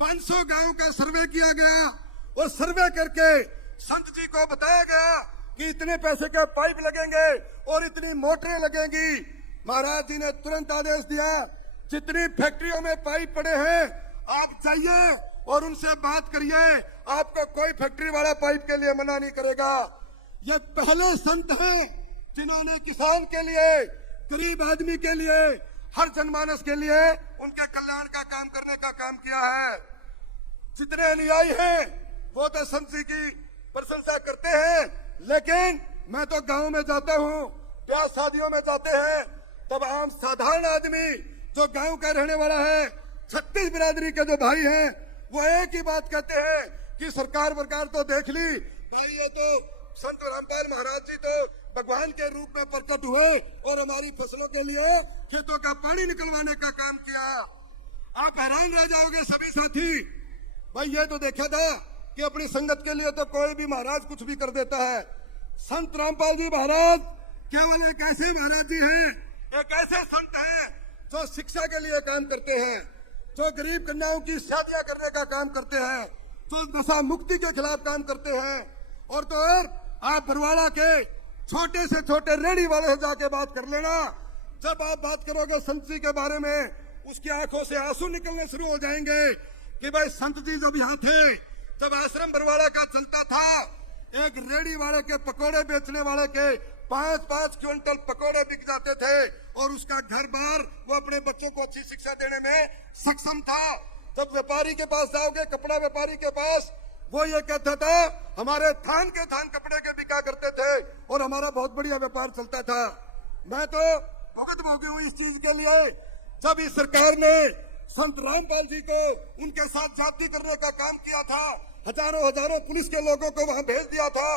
500 गांव का सर्वे किया गया और सर्वे करके संत जी को बताया गया कि इतने पैसे के पाइप लगेंगे और इतनी मोटरें लगेंगी। महाराज जी ने तुरंत आदेश दिया, जितनी फैक्ट्रियों में पाइप पड़े हैं आप जाइए और उनसे बात करिए, आपको कोई फैक्ट्री वाला पाइप के लिए मना नहीं करेगा। ये पहले संत हैं जिन्होंने किसान के लिए, गरीब आदमी के लिए, हर जनमानस के लिए उनके कल्याण का काम करने का काम किया है। जितने अनुयायी हैं वो तो संत जी की प्रशंसा करते हैं, लेकिन मैं तो गांव में जाता हूं, ब्याह शादियों में जाते हैं, तब आम साधारण आदमी जो गांव का रहने वाला है, 36 बिरादरी के जो भाई हैं, वो एक ही बात कहते हैं कि सरकार तो देख ली भाई, ये तो संत रामपाल महाराज जी तो भगवान के रूप में प्रकट हुए और हमारी फसलों के लिए खेतों का पानी निकलवाने का काम किया। आप हैरान रह जाओगे सभी साथी। भाई ये तो देखा था कि अपनी संगत के लिए तो कोई भी महाराज कुछ भी कर देता है। संत रामपाल जी महाराज केवल एक ऐसे महाराज जी हैं, एक ऐसे संत हैं जो शिक्षा के लिए काम करते हैं, जो गरीब कन्याओं की शादियां करने का काम करते हैं, जो नशा मुक्ति के खिलाफ काम करते हैं। और तो और आप बरवाला के छोटे से छोटे रेडी वाले से जाके बात कर लेना, जब आप बात करोगे संत जी के बारे में, उसकी आंखों से आंसू निकलने शुरू हो जाएंगे कि भाई संत जी जब यहाँ थे, जब आश्रम बरवाला का चलता था, एक रेडी वाले के पकोड़े बेचने वाले के 5-5 क्विंटल पकोड़े बिक जाते थे और उसका घर बार वो अपने बच्चों को अच्छी शिक्षा देने में सक्षम था। जब व्यापारी के पास जाओगे, कपड़ा व्यापारी के पास, वो ये कहता था हमारे थान के थान कपड़े के बिका करते थे और हमारा बहुत बढ़िया व्यापार चलता था। मैं तो भुगत भोगी हूँ इस चीज के लिए। जब इस सरकार ने संत रामपाल जी को उनके साथ जाति करने का काम किया था, हजारों पुलिस के लोगों को वहां भेज दिया था,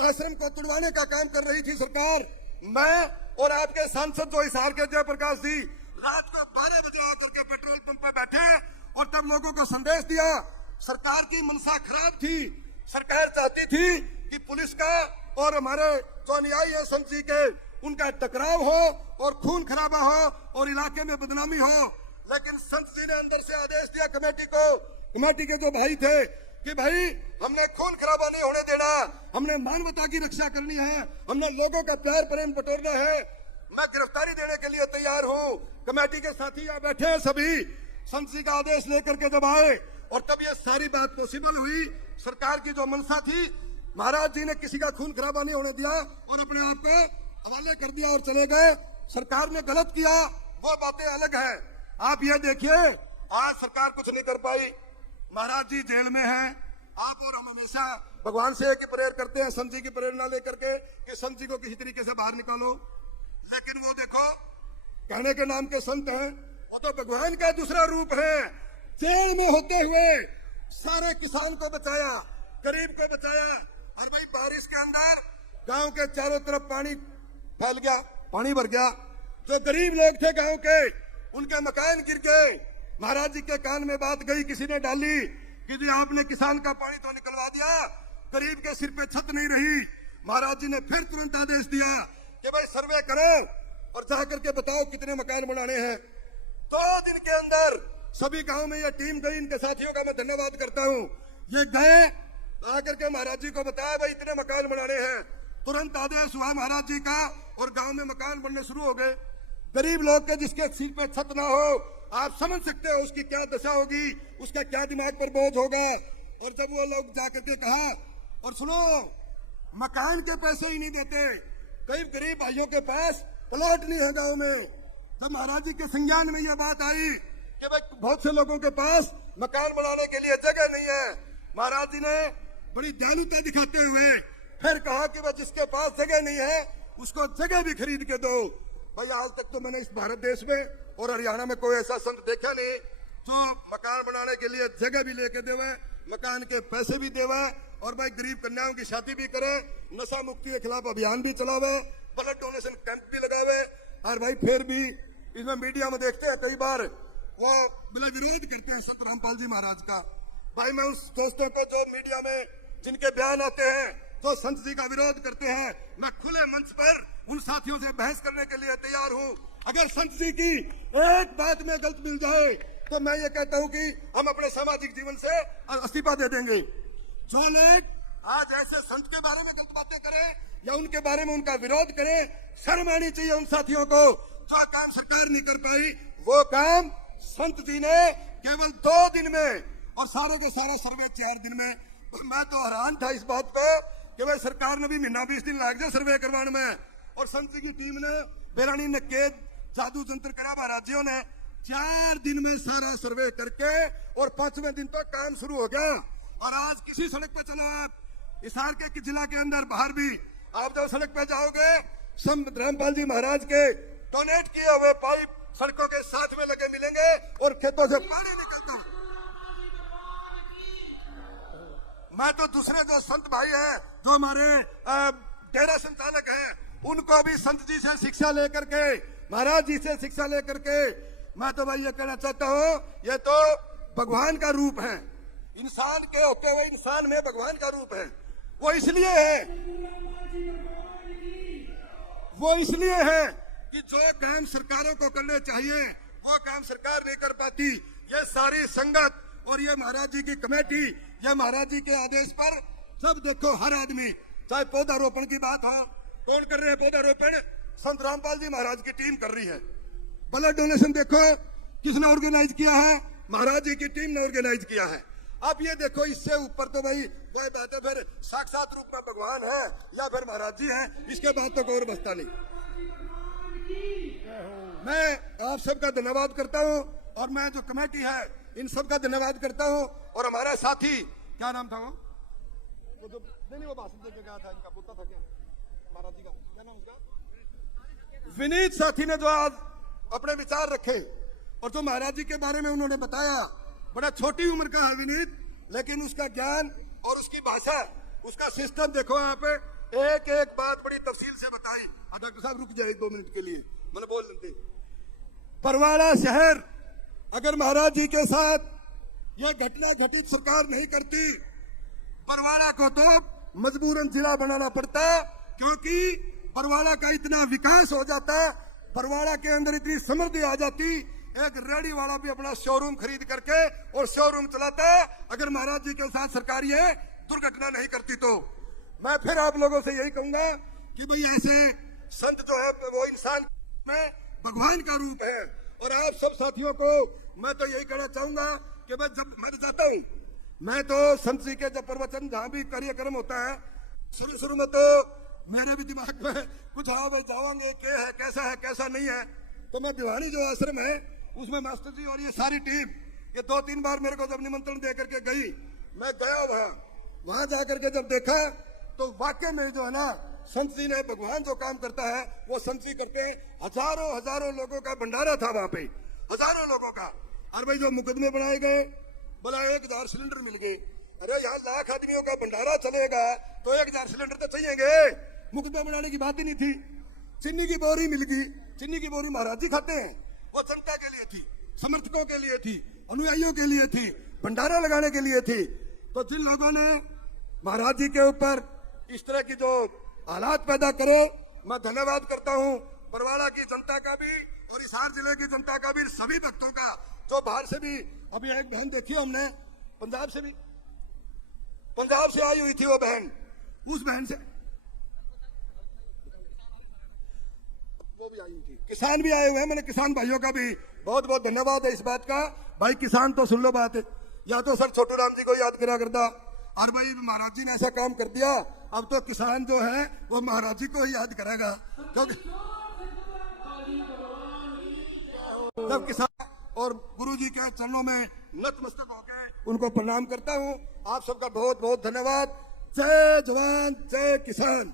आश्रम को तुड़वाने का काम कर रही थी सरकार। मैं और आपके सांसद जो हिसार के जयप्रकाश जी रात को 12 बजे आकर के पेट्रोल पंप पे बैठे और तब लोगों को संदेश दिया। सरकार की मनसा खराब थी, सरकार चाहती थी कि पुलिस का और हमारे जो अनुयायी है संत जी के, उनका टकराव हो और खून खराबा हो और इलाके में बदनामी हो। लेकिन संत जी ने अंदर से आदेश दिया कमेटी को, कमेटी के जो भाई थे कि भाई हमने खून खराबा नहीं होने देना, हमने मानवता की रक्षा करनी है, हमने लोगों का प्यार प्रेम बटोरना है। मैं गिरफ्तारी देने के लिए तैयार हूँ। कमेटी के साथी यहाँ बैठे हैं सभी, संत जी का आदेश लेकर के जब आए और तब ये सारी बात पॉसिबल हुई। सरकार की जो मनसा थी, महाराज जी ने किसी का खून खराबा नहीं होने दिया और अपने आप को हवाले कर दिया और चले गए। सरकार ने गलत किया, वो बातें अलग है। आप ये देखिए, आज सरकार कुछ नहीं कर पाई, महाराज जी जेल में हैं। आप और हम हमेशा भगवान से एक ही प्रेयर करते हैं, संत जी की प्रेरणा लेकर के कि संत जी को किसी तरीके से बाहर निकालो। लेकिन वो देखो, कहने के नाम के संत हैं, वो तो भगवान का दूसरा रूप है। जेल में होते हुए सारे किसान को बचाया, गरीब को बचाया। और भाई बारिश के अंदर गांव के चारों तरफ पानी फैल गया, पानी भर गया। जो गरीब लोग थे गांव के, उनके मकान गिर गए। महाराज जी के कान में बात गई, किसी ने डाली कि जी आपने किसान का पानी तो निकलवा दिया, गरीब के सिर पे छत नहीं रही। महाराज जी ने फिर तुरंत आदेश दिया कि भाई सर्वे करो और जाकर के बताओ कितने मकान बनाने हैं। 2 दिन के अंदर सभी गांव में ये टीम गई। इनके साथियों का मैं धन्यवाद करता हूँ। ये गए, आकर के महाराज जी को बताया भाई इतने मकान बनाने हैं। तुरंत आदेश हुआ महाराज जी का और गांव में मकान बनने शुरू हो गए। गरीब लोग के जिसके सिर पे छत ना हो, आप समझ सकते हो उसकी क्या दशा होगी, उसका क्या दिमाग पर बोझ होगा। और जब वो लोग जाकर के कहा, और सुनो, मकान के पैसे ही नहीं देते, कई गरीब भाइयों के पास प्लॉट नहीं है गांव में। जब महाराज जी के संज्ञान में ये बात आई कि भाई बहुत से लोगों के पास मकान बनाने के लिए जगह नहीं है, महाराज जी ने बड़ी दयालुता दिखाते हुए फिर कहा कि भाई जिसके पास जगह नहीं है उसको जगह भी खरीद के दो। भाई आज तक तो मैंने इस भारत देश में और हरियाणा में कोई ऐसा संत देखा नहीं जो मकान बनाने के लिए जगह भी लेके देवे, मकान के पैसे भी देवे और भाई गरीब कन्याओं की शादी भी करे, नशा मुक्ति के खिलाफ अभियान भी चलावे। ब्लड डोनेशन कैंप भी लगावे। और भाई फिर भी इसमें मीडिया में देखते हैं कई बार वो बिना विरोध करते हैं संत रामपाल जी महाराज का। भाई मैं उस दोस्तों को जो मीडिया में जिनके बयान आते हैं जो संत जी का विरोध करते हैं, मैं खुले मंच पर उन साथियों से बहस करने के लिए तैयार हूं। अगर संत जी की एक बात में गलत मिल जाए तो मैं ये कहता हूं कि हम अपने सामाजिक जीवन से इस्तीफा दे देंगे। जो लोग आज ऐसे संत के बारे में गलत बातें करें या उनके बारे में उनका विरोध करें, शर्म आनी चाहिए उन साथियों को। जो काम सरकार नहीं कर पाई वो काम संत जी ने केवल 2 दिन में और सारे का सारा सर्वे 4 दिन में। मैं तो हैरान था इस बात पे कि भाई सरकार ने भी महीना 20 दिन लग जाए सर्वे करवाने में, और संत जी की टीम ने बेरानी नकेद जादू जंत्र करा महाराजियों ने 4 दिन में सारा सर्वे करके और 5वें दिन तो काम शुरू हो गया। और आज किसी सड़क पे चलो आप हिसार के जिला के अंदर बाहर भी आप जब सड़क पे जाओगे संत रामपाल जी महाराज के डोनेट किए हुए पाइप सड़कों के साथ में लगे मिलेंगे और खेतों से पानी निकलता। मैं तो दूसरे जो संत भाई हैं जो हमारे डेरा संचालक हैं उनको भी संत जी से शिक्षा लेकर के, महाराज जी से शिक्षा लेकर के मैं तो भाई ये कहना चाहता हूँ, ये तो भगवान का रूप है। इंसान के होते हुए इंसान में भगवान का रूप है। वो इसलिए है कि जो काम सरकारों को करने चाहिए वो काम सरकार नहीं कर पाती। ये सारी संगत और ये महाराज जी की कमेटी, ये महाराज जी के आदेश पर सब देखो हर आदमी, चाहे पौधारोपण की बात हो, कौन कर रहे हैं पौधारोपण? संत रामपाल जी महाराज की टीम कर रही है। ब्लड डोनेशन देखो किसने ऑर्गेनाइज किया है? महाराज जी की टीम ने ऑर्गेनाइज किया है। अब ये देखो इससे ऊपर तो भाई वही बात है, फिर साक्षात रूप में भगवान है या फिर महाराज जी हैं, इसके बाद तो कोई और बसता नहीं। मैं आप सबका धन्यवाद करता हूँ और मैं जो कमेटी है इन सबका धन्यवाद करता हूँ। और हमारा साथी क्या नाम था वो जो नहीं वो भाषण देके गया था, इनका बुता था क्या महाराज जी का क्या नाम उसका? विनीत साथी ने जो आज अपने विचार रखे और जो महाराज जी के बारे में उन्होंने बताया, बड़ा छोटी उम्र का है विनीत, लेकिन उसका ज्ञान और उसकी भाषा, उसका सिस्टम देखो। आप एक एक बात बड़ी तफसील से बताएं। डॉक्टर साहब रुक जाए 2 मिनट के लिए, मैंने बोल देते। परवाड़ा शहर अगर महाराज जी के साथ यह घटना घटित सरकार नहीं करती, परवाड़ा को तो मजबूरन जिला बनाना पड़ता, क्योंकि परवाड़ा का इतना विकास हो जाता, परवाड़ा के अंदर इतनी समृद्धि आ जाती, एक रेडी वाला भी अपना शोरूम खरीद करके और शोरूम चलाता अगर महाराज जी के साथ सरकार ये दुर्घटना नहीं करती। तो मैं फिर आप लोगों से यही कहूंगा कि भाई ऐसे संत जो है वो इंसान में भगवान का रूप है। और आप सब साथियों को मैं तो यही कहना चाहूंगा कि मैं जब मैं जाता हूँ, मैं तो संत जी के जब प्रवचन जहां भी कार्यक्रम होता है, शुरू में तो मेरे भी दिमाग में कुछ हाँ भाई जाओगे क्या है, कैसा है कैसा नहीं है। तो मैं दीवानी जो आश्रम है उसमें मास्टर जी और ये सारी टीम ये 2-3 बार मेरे को जब निमंत्रण दे करके गई, मैं गया वहां जाकर के जब देखा तो वाकई में जो है ना संत जी ने भगवान जो काम करता है वो संत जी करते हैं। हजारों लोगों का भंडारा था वहां पे, हजारों लोगों का। और भाई जो मुकदमे बनाए गए, बोला 1000 सिलेंडर मिल गए। अरे यहाँ लाख आदमियों का भंडारा चलेगा तो 1000 सिलेंडर तो चाहिए। मुकदमा बनाने की बात ही नहीं थी। चीनी की बोरी मिल गई, चीनी की बोरी महाराज जी खाते हैं, वो जनता के लिए थी, समर्थकों के लिए थी, अनुयायियों के लिए थी, भंडारा लगाने के लिए थी। तो जिन लोगों ने महाराज जी के ऊपर इस तरह की जो हालात पैदा करे, मैं धन्यवाद करता हूँ परवाड़ा की जनता का भी और हिसार जिले की जनता का भी, सभी भक्तों का जो बाहर से भी। अभी एक बहन देखी हमने पंजाब से आई हुई थी, वो बहन, उस बहन से वो भी आई हुई थी। किसान भी आए हुए हैं, मैंने किसान भाइयों का भी बहुत बहुत धन्यवाद है इस बात का। भाई किसान तो सुन लो बात है, या तो सर छोटू राम जी को याद करा करता, और भाई महाराज जी ने ऐसा काम कर दिया, अब तो किसान जो है वो महाराज जी को ही याद करेगा। क्योंकि जब किसान और गुरु जी के चरणों में नतमस्तक होकर उनको प्रणाम करता हूँ। आप सबका बहुत बहुत धन्यवाद। जय जवान जय किसान।